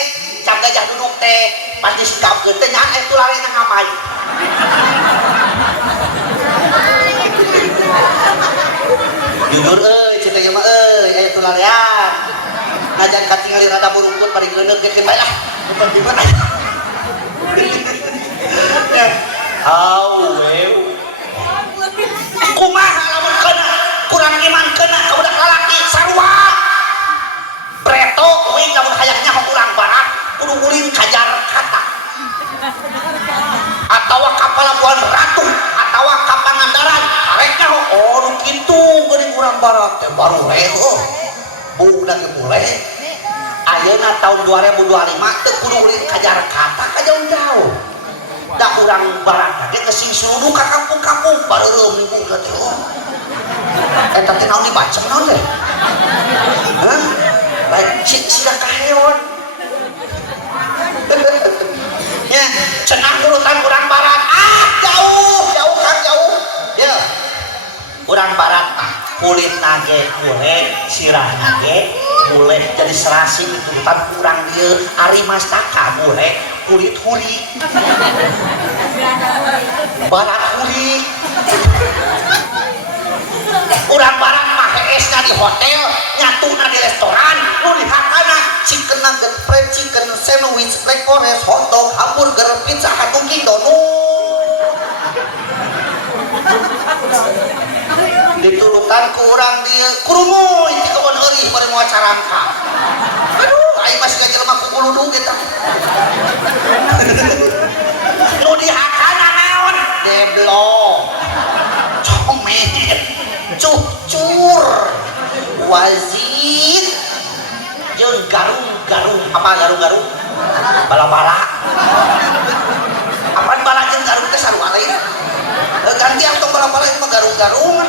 cap gajah duduk teh pas disikapkeun teh nyan itu larena ngamai jujur cita ieu mah aya tularian najan katingali rada burungkut bari geuneuk gekeun bae lah bukan gimana kumaha lamun kena kurang iman kena ka budak lalaki sarua breto uing lamun hayang nyaho urang barat kudu ulin ka Jakarta atawa ka Pelabuhan Ratu atawa ka Pangandaran arek nyaho oh nu kitu geuning urang barat teh baru reo budak ge boleh ayeuna tahun 2025 teu kudu ulin ka Jakarta ka jauh-jauh da urang barat ge ngesing suruh ka kampung-kampung bareureum minggu teh eta teh naon dibaca naon teh hah baik sida ka hewan nya cenah urutan urang barat jauh Kang jauh ya urang barat kulit nage boleh sirah nage boleh jadi serasi urutan urang dieu ari mastaka boleh kulit huri barat huri urang barat mah heesna di hotel nyatuna di restoran nu dihakana chicken nugget fried chicken sandwich black forest hotdog hamburger pizza hatungki donut ditulutan ku urang di kurumuy ti kebon eurih bari moal carangka aduh aing masih jelema ku kuludu eta nu dihakana naon deblo comet cucur wazir jeung garung apa garung bala-bala apaan bala jeung garung teh sarua lain ganti atau bala-bala itu mah garung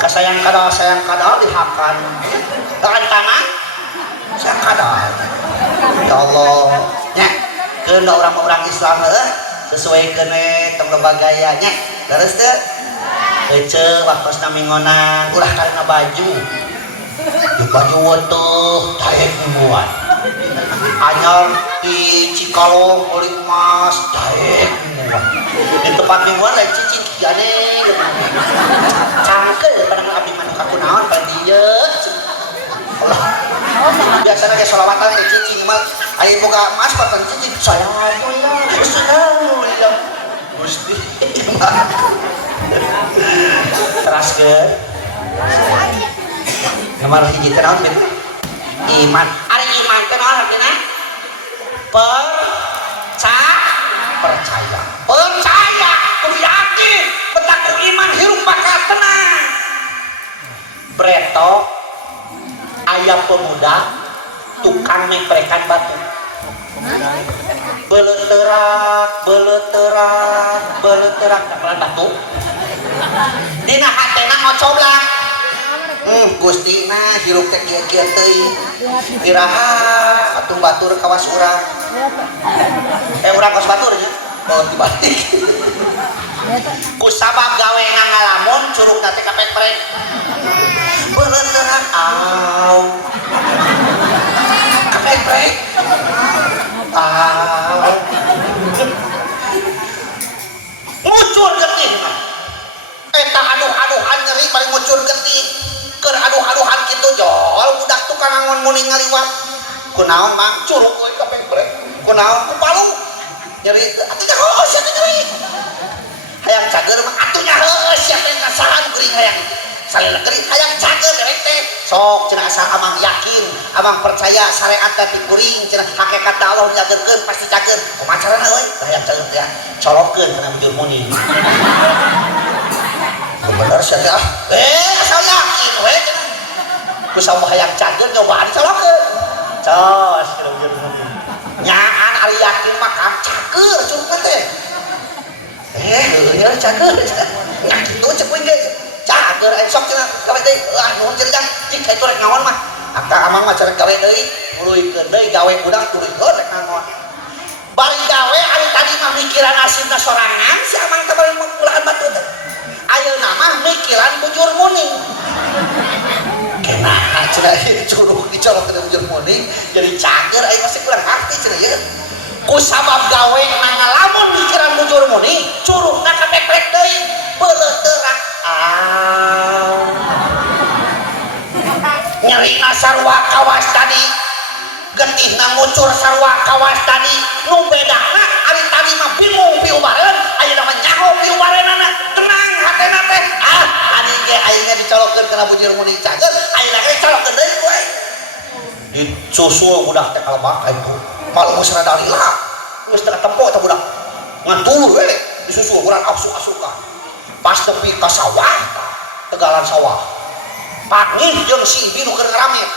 kasayang kada dihakan dengan tangan sayang kada ya Allah nya keun orang Islam sesuai kene tong gayanya terus teh ece waktosna mingonan ulah karena baju di baju weteuh daek mingguan anyar di Cikalong beli emas daek mingguan di tempat mingguan lain cicing gane cangkel padahal abdi manuk aku naon pada dieu Allah biasana ge sholawatan teh cicing mah aya boga emas patan cicing saya Gusti teraskeun kamar hiji teh naon iman ari iman teh naon artina percaya kudu yakin betak ku iman hirup bakal tenang breto aya pemuda tukang memprekan batu beleterak kapalan batu dina hatena ngocoblang Gustina hirup teh kieu-kieu teuing iraha atuh batur kawas urang urang kawas batur nya bawa dibalik ku sabab gawena ngalamun curugna teh kapet-pret beleterak kapet-pret muni ngaliwat kunaon mang curug euy ka pempret kunaon ku palu nyeri atunya heus atuh nyeri hayang cager mah atunya heus sia teh kasahan geuring hayang salila geuring hayang cager dewek teh sok cenah asal amang yakin amang percaya syariat teh ti kuring cenah hakikat Allah nyageurkeun pasti cager kumaha carana euy hayang cager teh colokkeun kana bujur muni bener sia teh asal yakin we cenah ku saha hayang cager nyobaan colokkeun cos kana bujur muni nyaan ari yakin mah kang cager curug teh heuh cager nya kitu ceuk we ge cager aya sok cenah gawe deui nuhun cenah cik kitu rek ngaon mah aka amang mah carek gawe deui muluykeun deui gawe budak turikeun rek ngaon bari gawe ari tadi mah mikiran nasibna sorangan si amang teh bari mulaan batu teh ayeuna mah mikiran bujur muni kenapa cenah curug dicolok ke bujur muni jadi cager aya masih kurang arti cenah ieu ku sabab gawe ngalamun mikiran bujur muni curugna kapeprek deui beuleuh teurak nyerina sarua kawas tadi getihna ngucur sarua kawas tadi nu bedana ari tadi mah bingung piubareun ayeuna mah nyaho piubareunana tenang hatena teh ani ge ayeuna dicolokkeun kana bujur muni cager ayeuna ge colokkeun deui ku dicusul budak teh kalebak ayeuna malu geus rada lila geus teu tempo teh budak ngantul we disusul urang asup-asukan pas tepi ka sawah tegalan sawah pangih jeung si ibi nu keur ngaramet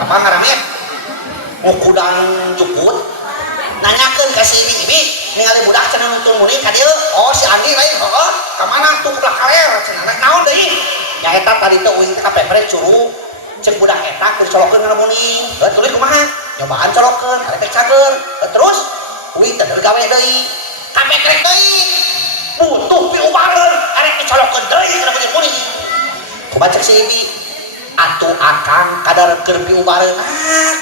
apa ngaramet ngukudang juput nanyakeun ka si ibi ningali budak cenah nuntun muni ka dieu oh si Andi lain heuh ka mana tuh budak kaler cenah naon deui nya eta tadi teh uing ka pepre curug cek budak eta keur colokkeun kana muni tuluy kumaha nyobaan colokkeun arek teh cager terus uing teh gawe deui ka pepre deui butuh piubareun arek dicolokkeun deui kana bujur muni kumaha cek si ibi atuh akang kadar keur piubareun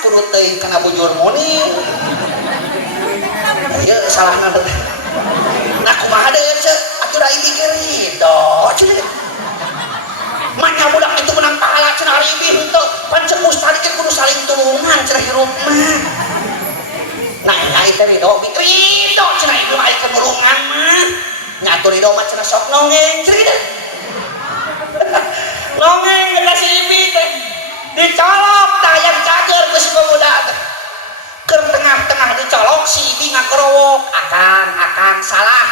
kudu teuing kana bujur muni ieu salahna nah kumaha deui cek atuh da ibi ge ridho cenah manya budak itu menang pahala cenah ari ibi henteu pancemus tadi kan kudu saling tulungan cenah hirup mah nah nyai teh ridho ridho cenah ibi mah aya kenulungan mah nyatu ridho mah cenah sok nongeng cenah kitu nongeng geus si ibi teh dicolok tah yang cager geus budak teh keur tengah-tengah dicolok si ibi ngakerowok akang salah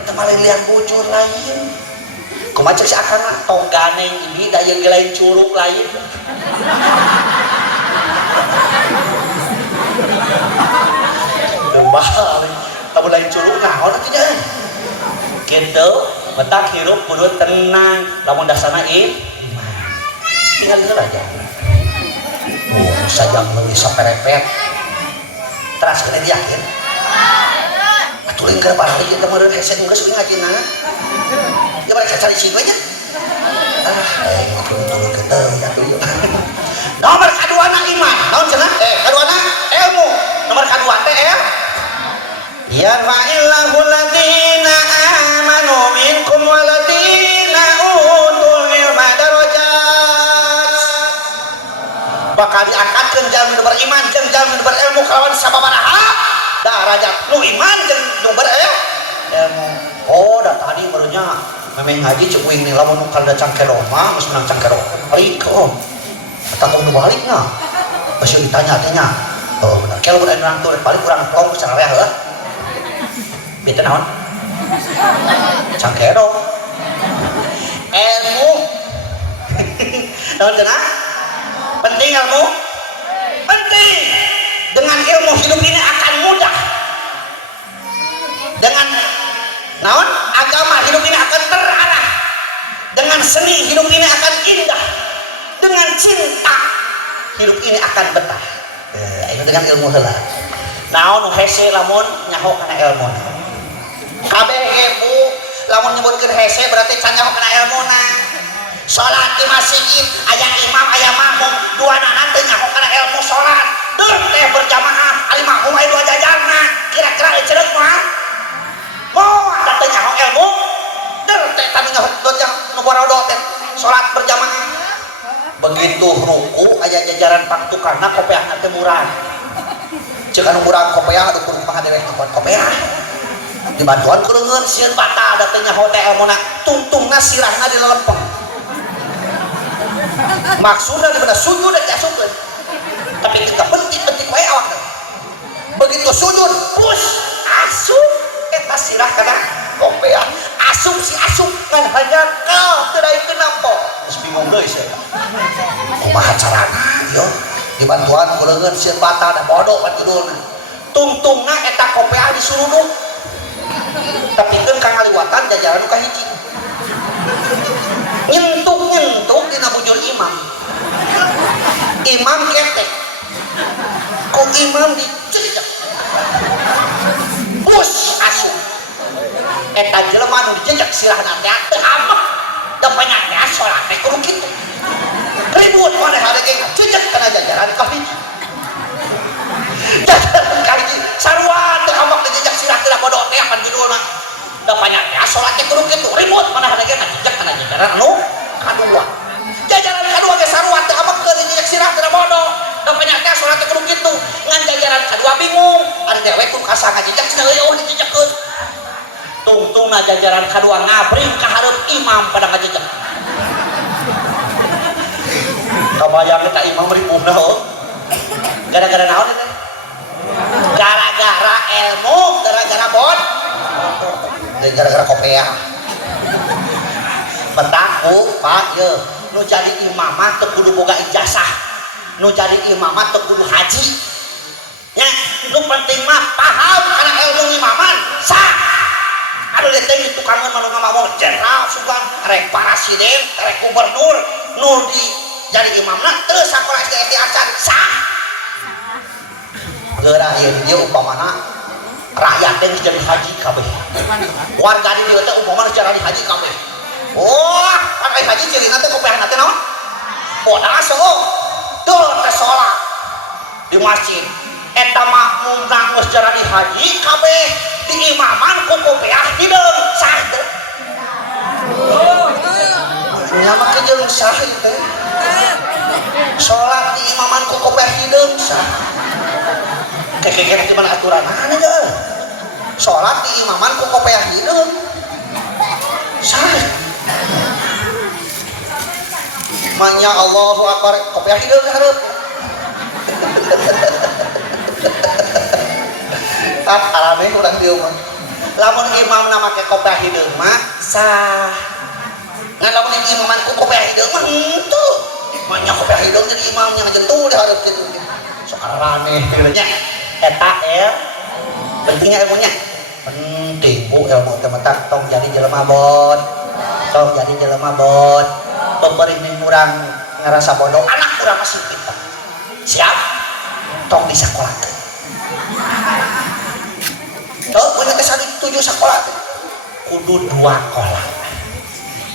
eta mah lian bujur lain kumaha cek si akang tong ganeng ibi da yeung lain curug lain lembah tamu lain curug naon atuh nya kitu betak hirup kudu tenang lamun dasana iman tinggal heula aja sajam meuli saperepet teras kena yakin atuh keur barari ieu teh meureun hese geus uing ngacina ya mereka cari si nya nomor kedua na iman naon cenah kedua na ilmu nomor kedua teh yarfa'illahu alladziina aamanu minkum walladziina utul ilma darajat bakal diangkatkeun jalmi nu beriman jeung jalmi nu berilmu kalawan sababaraha darajat nu iman jeung nu berilmu oh da tadi barunya memang ngaji cek uing nih lamun kada cangkero mah geus menang cangkero balik om takut nu balik na masih ditanya-tanya oh benar kalau udah nang tuh balik kurang tong secara rea heuh beda naon cangkero ilmu naon cenah penting ilmu penting dengan ilmu hidup ini akan mudah dengan naon agama hidup ini akan terarah dengan seni hidup ini akan indah dengan cinta hidup ini akan betah itu dengan ilmu heula naon hese lamun nyaho kana ilmu kabeh bu lamun nyebutkeun hese berarti can nyaho kana ilmuna salat di masjid aya imam aya makmum duanana teu nyaho kana ilmu salat teu teh berjamaah ari makmum aya dua jajarna kira-kira ceureuh mah moal da teu nyaho ilmu teu teh tadi nyaho nu barodo teh salat berjamaah begitu ruku aya pangtukarna kopeahna teh murah cek anu murah kopeah anu kudu pangaderek kuat kopeah dibantuan ku leungeun sieun bata ada teh nya hotel mona tungtungna sirahna dilempeng maksudna dibeda sujud dan diasupkeun tapi kita penting wae awakna begitu sujud push asup eta sirah kana kopeah asup si asup ngan hanya kau teu daekeun nampo geus bingung deui sia kumaha carana yo dibantuan ku leungeun sieun bata da bodoh pan judulna tungtungna eta kopeah disuruduk tapi kan kang ngaliwatan jajaran ka hiji nyentuk dina bujur imam ketek ku imam dicecek push asup eta jelema nu dijejek silahna teh teu ameh da panyana salat teh kudu kitu ribut maneh hareuge cecek kana jajaran ka hiji jajaran ka hiji sarua teu ameh dijejek silah teh bodoh teh pan judulna da panyana salat teh kudu kitu ribut maneh hareuge cecek kana jajaran anu kadua jajaran kadua ge sarua teu ameh keur dijejek silah teh bodoh da panyana salat teh kudu kitu ngan jajaran kadua bingung ari dewe ku kasa ngajejek cenah eueuh dijejekkeun tungtungna jajaran kadua ngabring ka hareup imam pada ngajejek kabayang eta imam ribung naon gara-gara naon eta gara-gara ilmu gara-gara dan gara-gara kopeah petaku pak ye nu jadi imamah teu kudu boga ijazah nu jadi imamah teu kudu haji nya nu penting mah paham kana ilmu imaman sah aduh lihat teh tukangan malu ngomong jenderal sugan rek presiden rek gubernur nu di jadi imamna teu sakola SD acan sah geura ieu dia upamana rakyat teh jadi haji kabeh warga di dieu teh upamana cara di haji kabeh oh kan aya haji cirina teh kopeahna teh naon bodas oh teu teh salat di masjid eta makmum geus cara di haji kabeh di imaman ku kopeah hideung sah teh nya mah jeung sah teh salat di imaman ku kopeah hideung sah kekek di mana aturan anu deh salat di imaman ku kopeah hideung sah manya Allahu akbar kopeah hideung hareup alame urang dieu mah lamun imam na make kopeah hideung mah sah ngan lamun imaman ku kopeah hideung mah henteu manya kopeah hideung jadi imamnya ngajentul di hareup kitu sok raneh nya eta pentingnya ilmunya penting ilmu teh mah tong jadi jelema bot tong jadi jelema bot beuring urang ngarasa bodoh anak urang masih pintar siap tong di sakola teh tong punya kesan 7 sakola teh kudu 2 kolam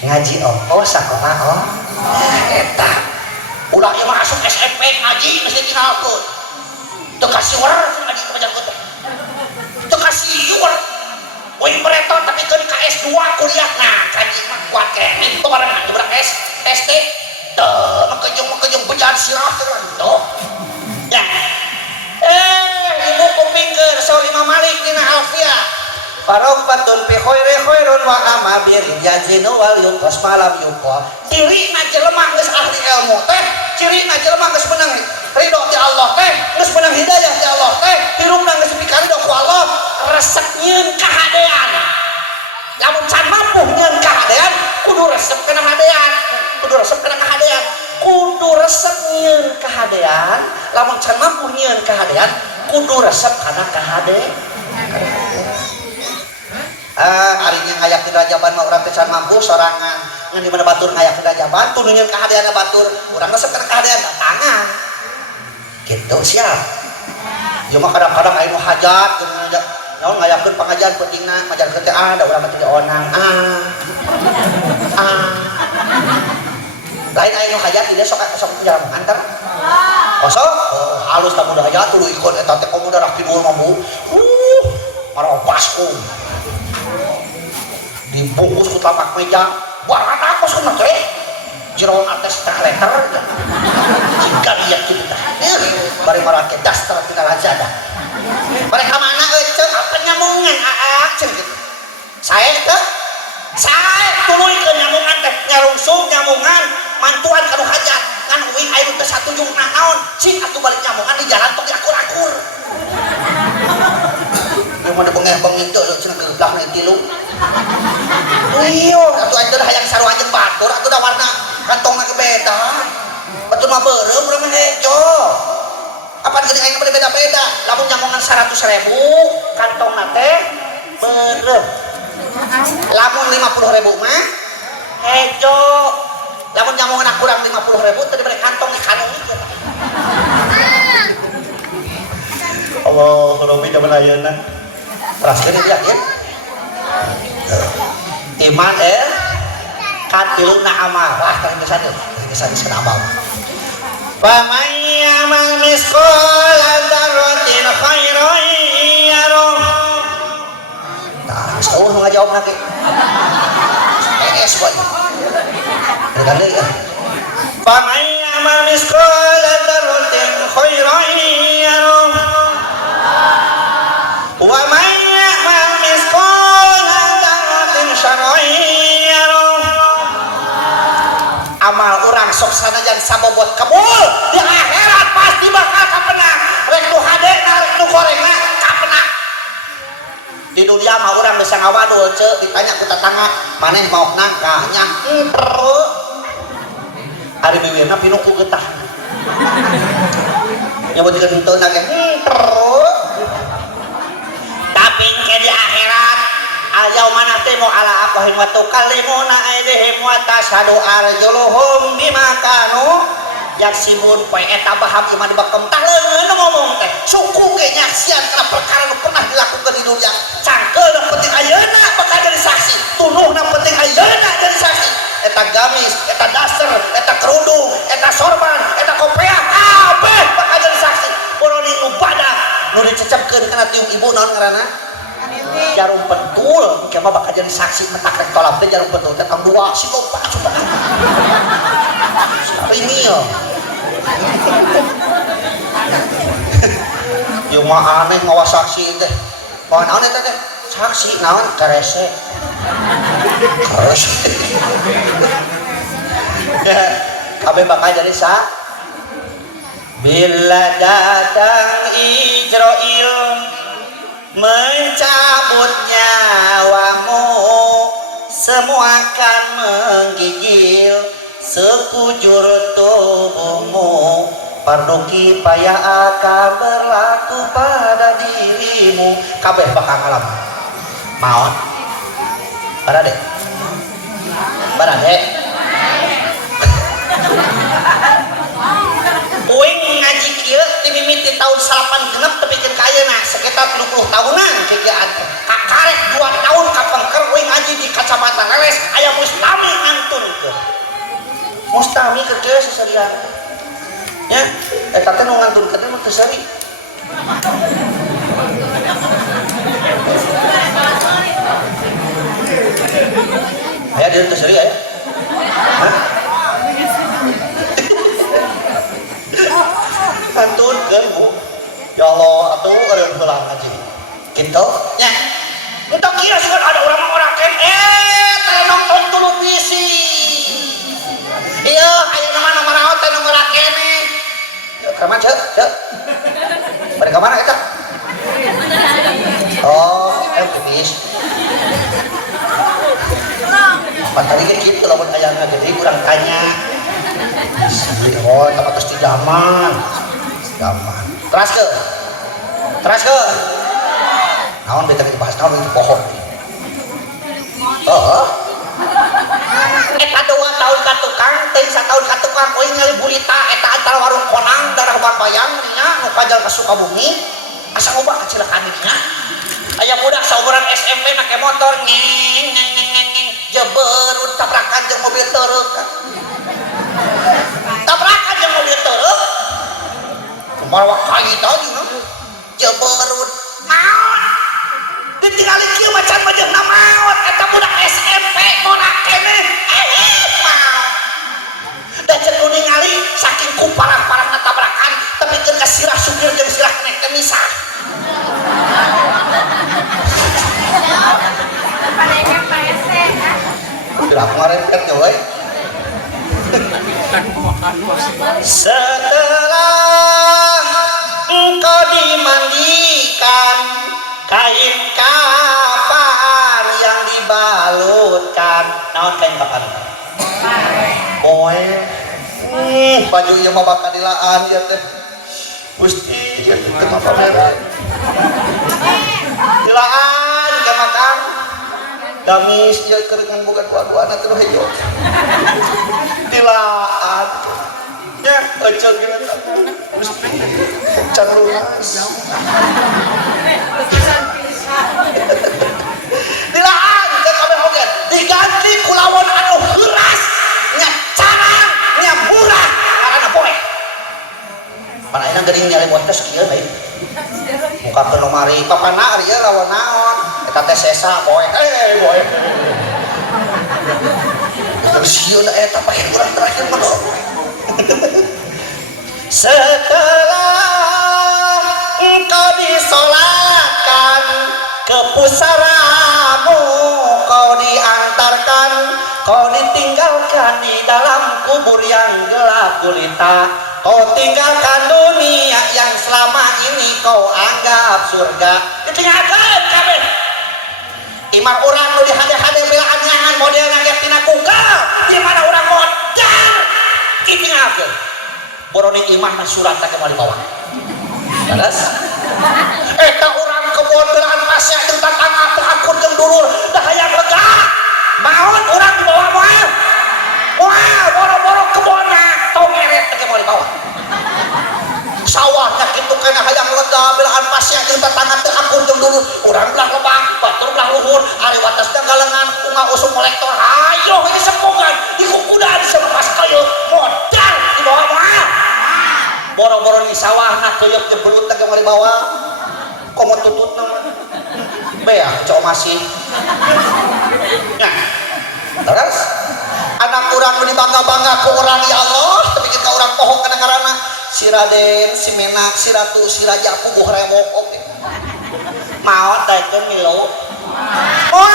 ngaji sakola eta ulah ieu mah asup SMP ngaji mesti tinggalkeun teu kasih orang ngaji ke bajar teh teu kasih orang poin bereton tapi keun ka S2 kuliah nah kaji mah kuat keneh teu bareng ngaji berak ST teu makejung bejaan sirah teu ya ibu kupingkeun saur Imam Malik dina Alfiah Farokbatun fi khairun wa amabir yazinu wal yuqas malam yuqa ciri na jelema geus ahli ilmu teh ciri na jelema geus menang ridho ti Allah teh geus menang hidayah ti Allah teh hirupna geus pikaridho ku Allah resep nyieun kahadean lamun can mampu nyieun kahadean kudu resep kana hadean kudu resep kana kahadean kudu resep nyieun kahadean lamun can mampu nyieun kahadean kudu resep kana kahadean arinya ngayakeun rajaban mah urang teh can mampu sorangan ngan di mana batur ngayakeun rajaban tuluy nyieun kahadeanna batur urang resep kana kahadean tangan gitu siap ieu mah kadang-kadang aya nu hajat naon ngayakeun pangajian pentingna ngajarkeun teh da urang teh onang lain aya nu hajat dia sok jalan antar kosong halus tamu daya tuluy ikon eta teh komo darah kidul mah bu marobasku dibungkus ku tapak meja buat apa kosong teh jeroan atas letter jika lihat kita bari marake daster tina lazada mereka mana ceng apa nyamungan ceng gitu saya tuluy ke nyamungan teh nyarungsung nyamungan mantuan kanu hajat kan uing ayeuna teh satujung naon cing atuh balik nyamungan di jalan tong diakur-akur yang mana bengeh-bengeh teh cenah geublah na tilu iyo atuh anjeun hayang sarua anjeun batur atuh da warna kantongna beda batur mah beureum urang mah hejo apa geuning aing beda-beda lamun nyamungan 100.000 kantongna teh beureum lamun 50.000 mah hejo lamun nyamungan kurang 50.000 teh dibere kantong di kanung itu Allah Rabbi zaman ayeuna raskeun yakin iman katiluna amarah tah geus sana amal faman ya'mal misqala dzarratin khairan yarah nah sekarang ngajawab nanti ES boy kan deui faman ya'mal misqala dzarratin khairan yarah wa man ya'mal misqala dzarratin syarran yarah amal urang sok sanajan sabobot kabul di akhirat pasti bakal kapenang rek nu hadena rek nu gorengna kapenang di dunia mah urang bisa ngawadul ceu ditanya ku tetangga maneh mau nangka nya ari bibirna pinuh ku getah nyebut geunteu na ge tapi ke di akhirat al-yauma nahtimu ala afwahihim wa tukallimuna aydihim wa tashhadu arjuluhum bima kanu yaksibun poe eta paham iman bakem tah leungeun ngomong teh suku ge nyaksian kana perkara nu pernah dilakukan di dunia cangkeul penting ayeuna bakal jadi saksi tunuhna penting ayeuna jadi saksi eta gamis eta daster eta kerudung eta sorban eta kopiah kabeh bakal jadi saksi boroni nu badah nu dicecepkeun kana tiung ibu naon ngaranna jarum pentul kemah bakal jadi saksi metak rek tolak teh jarum pentul teh tang dua si loba coba ini yo yo mah aneh ngawas saksi teh pohon naon eta teh saksi naon karese kabeh bakal jadi bila datang Israil mencabut nyawamu semua akan menggigil sekujur tubuhmu fardu kifayah akan berlaku pada dirimu kabeh bakal ngalaman maot barade uing ngaji kieu ti mimiti tahun 86 tepikeun ka ayeuna sekitar 30 tahunan kegiatan karek 2 tahun kapengker uing ngaji di Kacamatan Leles aya mustami ngantunkeun mustami keur kieu seserian nya eta teh nu ngantunkeun teh teu seri aya dia teu seri aya ngantunkeun Bu ya Allah atuh eureun heula ngaji kitu nya untuk kira sih ada orang teh nonton televisi iya ayeuna mah nomor teh nomor kene kamana cek bari ka mana eta oh televisi patali ge kitu lamun ayana gede urang tanya oh tempat di zaman teras ke naon beta dibahas naon itu pohon eta 2 tahun ka tukang teh 1 tahun ka tukang euy ngali bulita eta antara warung konang darah Barbayang nya nu kajal ka Sukabumi asa loba kecelakaan nya aya budak saumuran SMP make motor ngeng jeberut tabrakan jeung mobil truk bawa kali tadi jeberut maut ditinggalin kieu macan bejeuna maut eta budak SMP monak keneh maut da cek nu ningali saking kuparah-parah tabrakan tapi keur ka sirah supir jeung sirah kenek teh misah. Gerak ngarepet nya we. Setelah engkau dimandikan kain kafan yang dibalutkan, naon kain kafan? Boy, baju ieu mah bakal dilaan ieu teh. Gusti, ieu teh mah pameran. Dilaan ka makam. Damis ieu keur ngan boga dua-duana teh hejo. Dilaan. Ya, ecel gini Gusti. Can lunas. Dilaan ke kabeh oge diganti ku lawan anu heuras nya carang nya murah karana poe. Pan ayeuna geuning nyale motor sakieu bae. Mukakeun lomari papana ari lawan naon? Eta teh sesa poe. Poe. Terus sieun eta pake urang terakhir mah. Setelah engkau disolatkan ke pusaramu, kau diantarkan, kau ditinggalkan di dalam kubur yang gelap gulita, kau tinggalkan dunia yang selama ini kau anggap surga. Ditinggalkan kabeh. Imam orang nu dihade-hade belaan nyangan model nangge tina Google, di mana orang modal ditinggalkan. Boroni imam dan surat tak kembali bawah. Jelas? Eta orang kebon belaan pasya jeung tatangga teu akur jeung dulur dah hayang lega. Maon orang di bawah moal. Moal boro-boro kebonna tong ngeret teh kembali bawah. Sawahnya kitu kana hayang lega belaan pasya jeung tatangga teu akur jeung dulur. Urang belah lebak, batur belah luhur, ari watasna galengan unga usum kolektor. Hayo ini sempogan dikukudan selepas kayu modal di bawah moal. Boro-boro di sawah nak kuyuk jebelut teh kemari bawah komo tutut nama beak cok masih ya terus anak orang nu dibangga-bangga ku orang ya Allah tapi kita orang pohon ke negarana si Raden, si Menak, si Ratu, si Raja puguh remok oke mau daekeun milo mau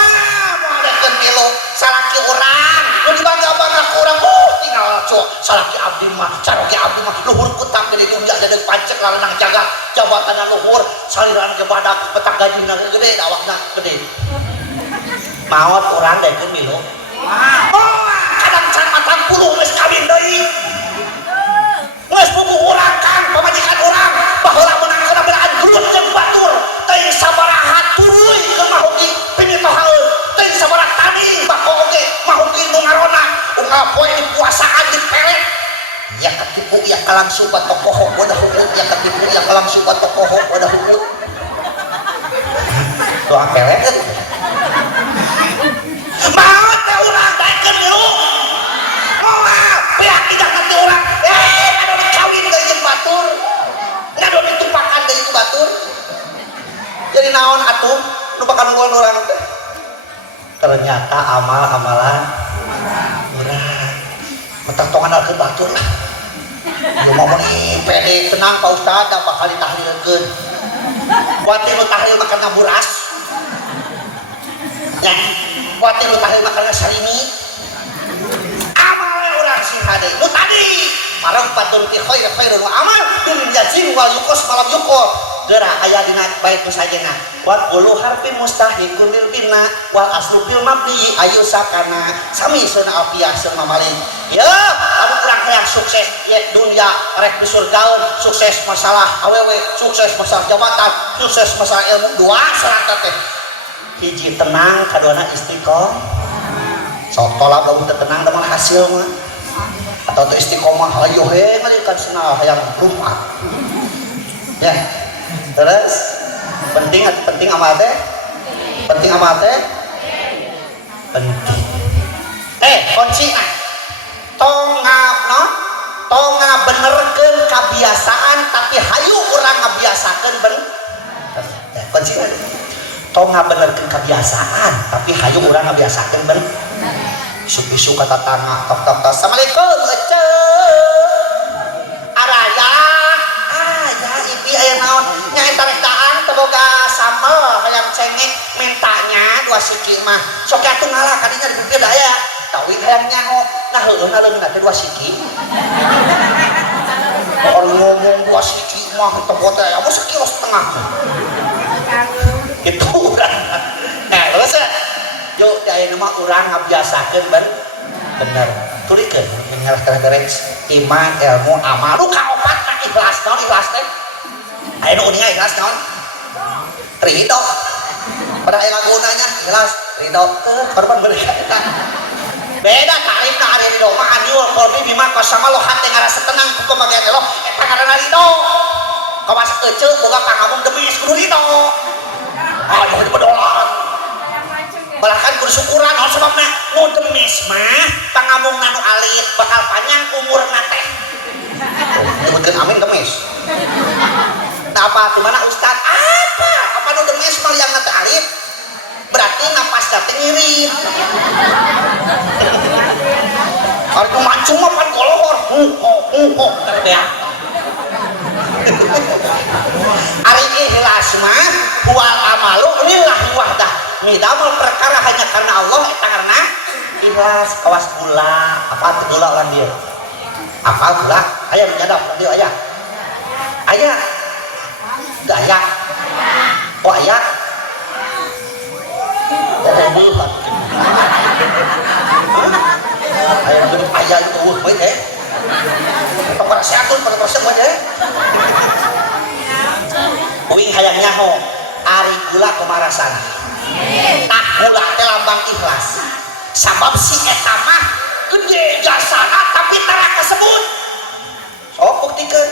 daekeun milo salaki orang nu dibangga-bangga ku orang tinggal cok salaki abdi mah caroge abdi mah luhur kutang dari dunia dadeg pancek lalenang jagat jabatanna luhur saliran ke badak petak gajina gede awakna gede maot urang daekeun milo kadang can matang puluh geus kawin deui geus puguh urang kan pamajikan urang baheula menangkeun belaan gelut jeung batur teuing sabaraha tuluy keur mahogi pinitohaeun teuing sabaraha tani bako oge mahogi nu ngarona unggal poe dipuasaan dipelet ya ketipu ya kalang subat tokoh wadah hukut ya ketipu ya kalang subat tokoh wadah hukut doa pelet mau teh urang daekeun milu moal beak tidak ngerti urang anu dikawin deui jeung batur ngadu ditumpakan deui ku batur jadi naon atuh nu bakal nungguan urang teh ternyata amal-amalan urang mentak tong andalkeun batur lah ieu mah meni pede tenang Pak Ustad da bakal ditahlilkeun kuatir nu tahlil makan ngaburas nya kuatir nu tahlil makan sarimi amal urang sing hade nu tadi marang patun fi khairul amal bil yazin wal yuqas malam yuqor geura aya dina bait nu sajena wa qulu harfin mustahikun lil bina wal aslu fil mabni ayu sakana sami seuna afiah sama malih ya anu urang hayang sukses ya dunia rek di surgaeun sukses masalah awewe sukses masalah jabatan sukses masalah ilmu dua syarat teh hiji tenang kaduana istiqomah sok tolak bau tenang dengan hasil mah atau istiqomah ayo he ngalikan cenah hayang rumah ya terus penting amal teh penting kunci tonga benerkeun kebiasaan tapi hayu urang ngabiasakeun bener kunci tonga benerkeun kebiasaan tapi hayu urang ngabiasakeun bener isu-isu kata tangga tok assalamualaikum eceu kene mentanya dua siki mah sok atuh ngalah kadinya di bibir daya tawi hayang nyaho nah heueuna leungeun teh dua siki orang ngomong dua siki mah teu teh aya mah sekilo setengah itu urang nah terus yuk daya nama urang ngabiasakeun bener tulikeun mengarahkan beres iman ilmu amal lu kaopat ka ikhlas naon ikhlas teh aya nu uningan ikhlas naon ridho pada aya lagunanya ikhlas ridho korban mereka beda tarifna ari ridho mah anjul qalbi bima qasama lo hate ngarasa tenang ku pembagian Allah eta ngaranna ridho kawas eceu boga pangamung demis kudu ridho ah itu bedolan bahkan kudu syukuran oh sebabna nu demis mah pangamung nanu alit bakal panjang umurna teh nyebutkeun amin demis nah apa di mana ustad apa nu demis mah yang teh alit berarti napas teh ngirit ari nu mancung mah pan kolor ya ari ikhlas mah huwal amalu lillahi wahdah midamul perkara hanya karena Allah eta karena ikhlas kawas gula apa gula ulah dia apa gula aya nyadap dia aya teu aya oh aya oh bulat aya gede aya itu bae teh pada sehatun pada persen bae teh uing hayang nyaho ari gula kemarasan tak gula teh lambang ikhlas sabab si eta mah gede jasana tapi tara kasebut sok buktikeun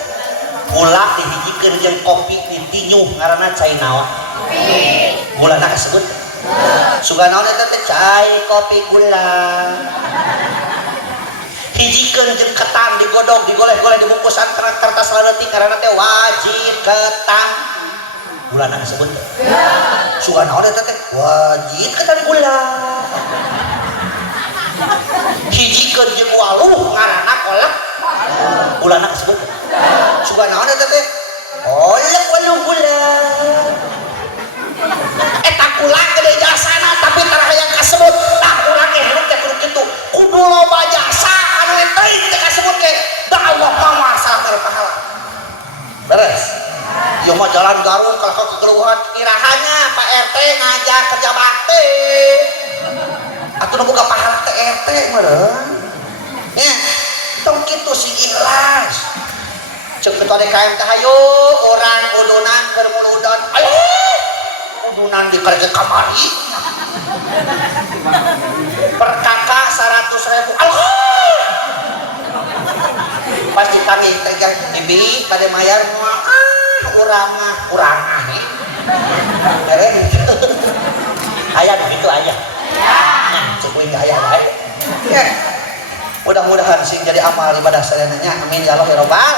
gula dihijikeun jeung kopi ditinyuh ngaranna cai naon gulana kasebut suga naon eta teh cai kopi gula hijikeun jeung ketan digodog digoleh-goleh dibungkusan kertas leutik karena teh wajib ketan gulana disebut sugan naon eta teh wajib ketan gula hijikeun jeung waluh ngaranna kolak gulana disebut sugan naon eta teh kolak waluh gula eta gula gede jasana tapi tara hayang kasebut tah urang ge hirup teh kudu kitu kudu loba jasa anu teuing teh kasebut ke da Allah mah masalah berpahala beres ieu mah jalan garung kalau kekeluhan irahannya Pak RT ngajak kerja bakti atuh nu boga pahala teh RT meureun nya tong kitu sing ikhlas ceuk ketua DKM teh hayu urang udunan keur muludan ayo udunan dikerja kamari per kakak 100.000 alkohol pas ditagih tegang ibi pada mayar urang beres aya begitu aya nah cukup aya bae mudah-mudahan sing jadi amal ibadah sadananya amin ya Allah ya rabbal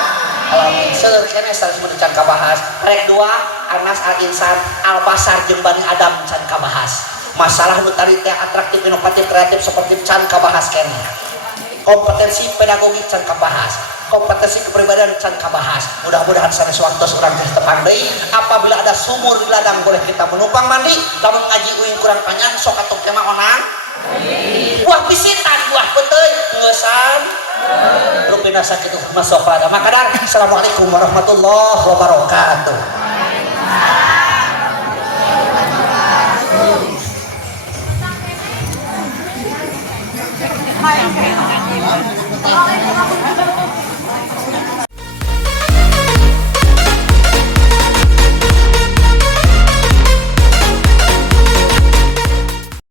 alamin seueur keneh sanes can kabahas rek dua Anas Al Insan Al Basar jeung Bani Adam can kabahas masalah nu tadi teh atraktif inovatif kreatif seperti can kabahas keneh kompetensi pedagogik can kabahas kompetensi kepribadian can kabahas mudah-mudahan sanes waktos urang teh tepang deui apabila ada sumur di ladang boleh kita menumpang mandi lamun ngaji uing kurang panjang sok atuh teh mah onang buah pisitan buah peteuy ngeusan rupina sakitu masofa makadar assalamualaikum warahmatullahi wabarakatuh Hai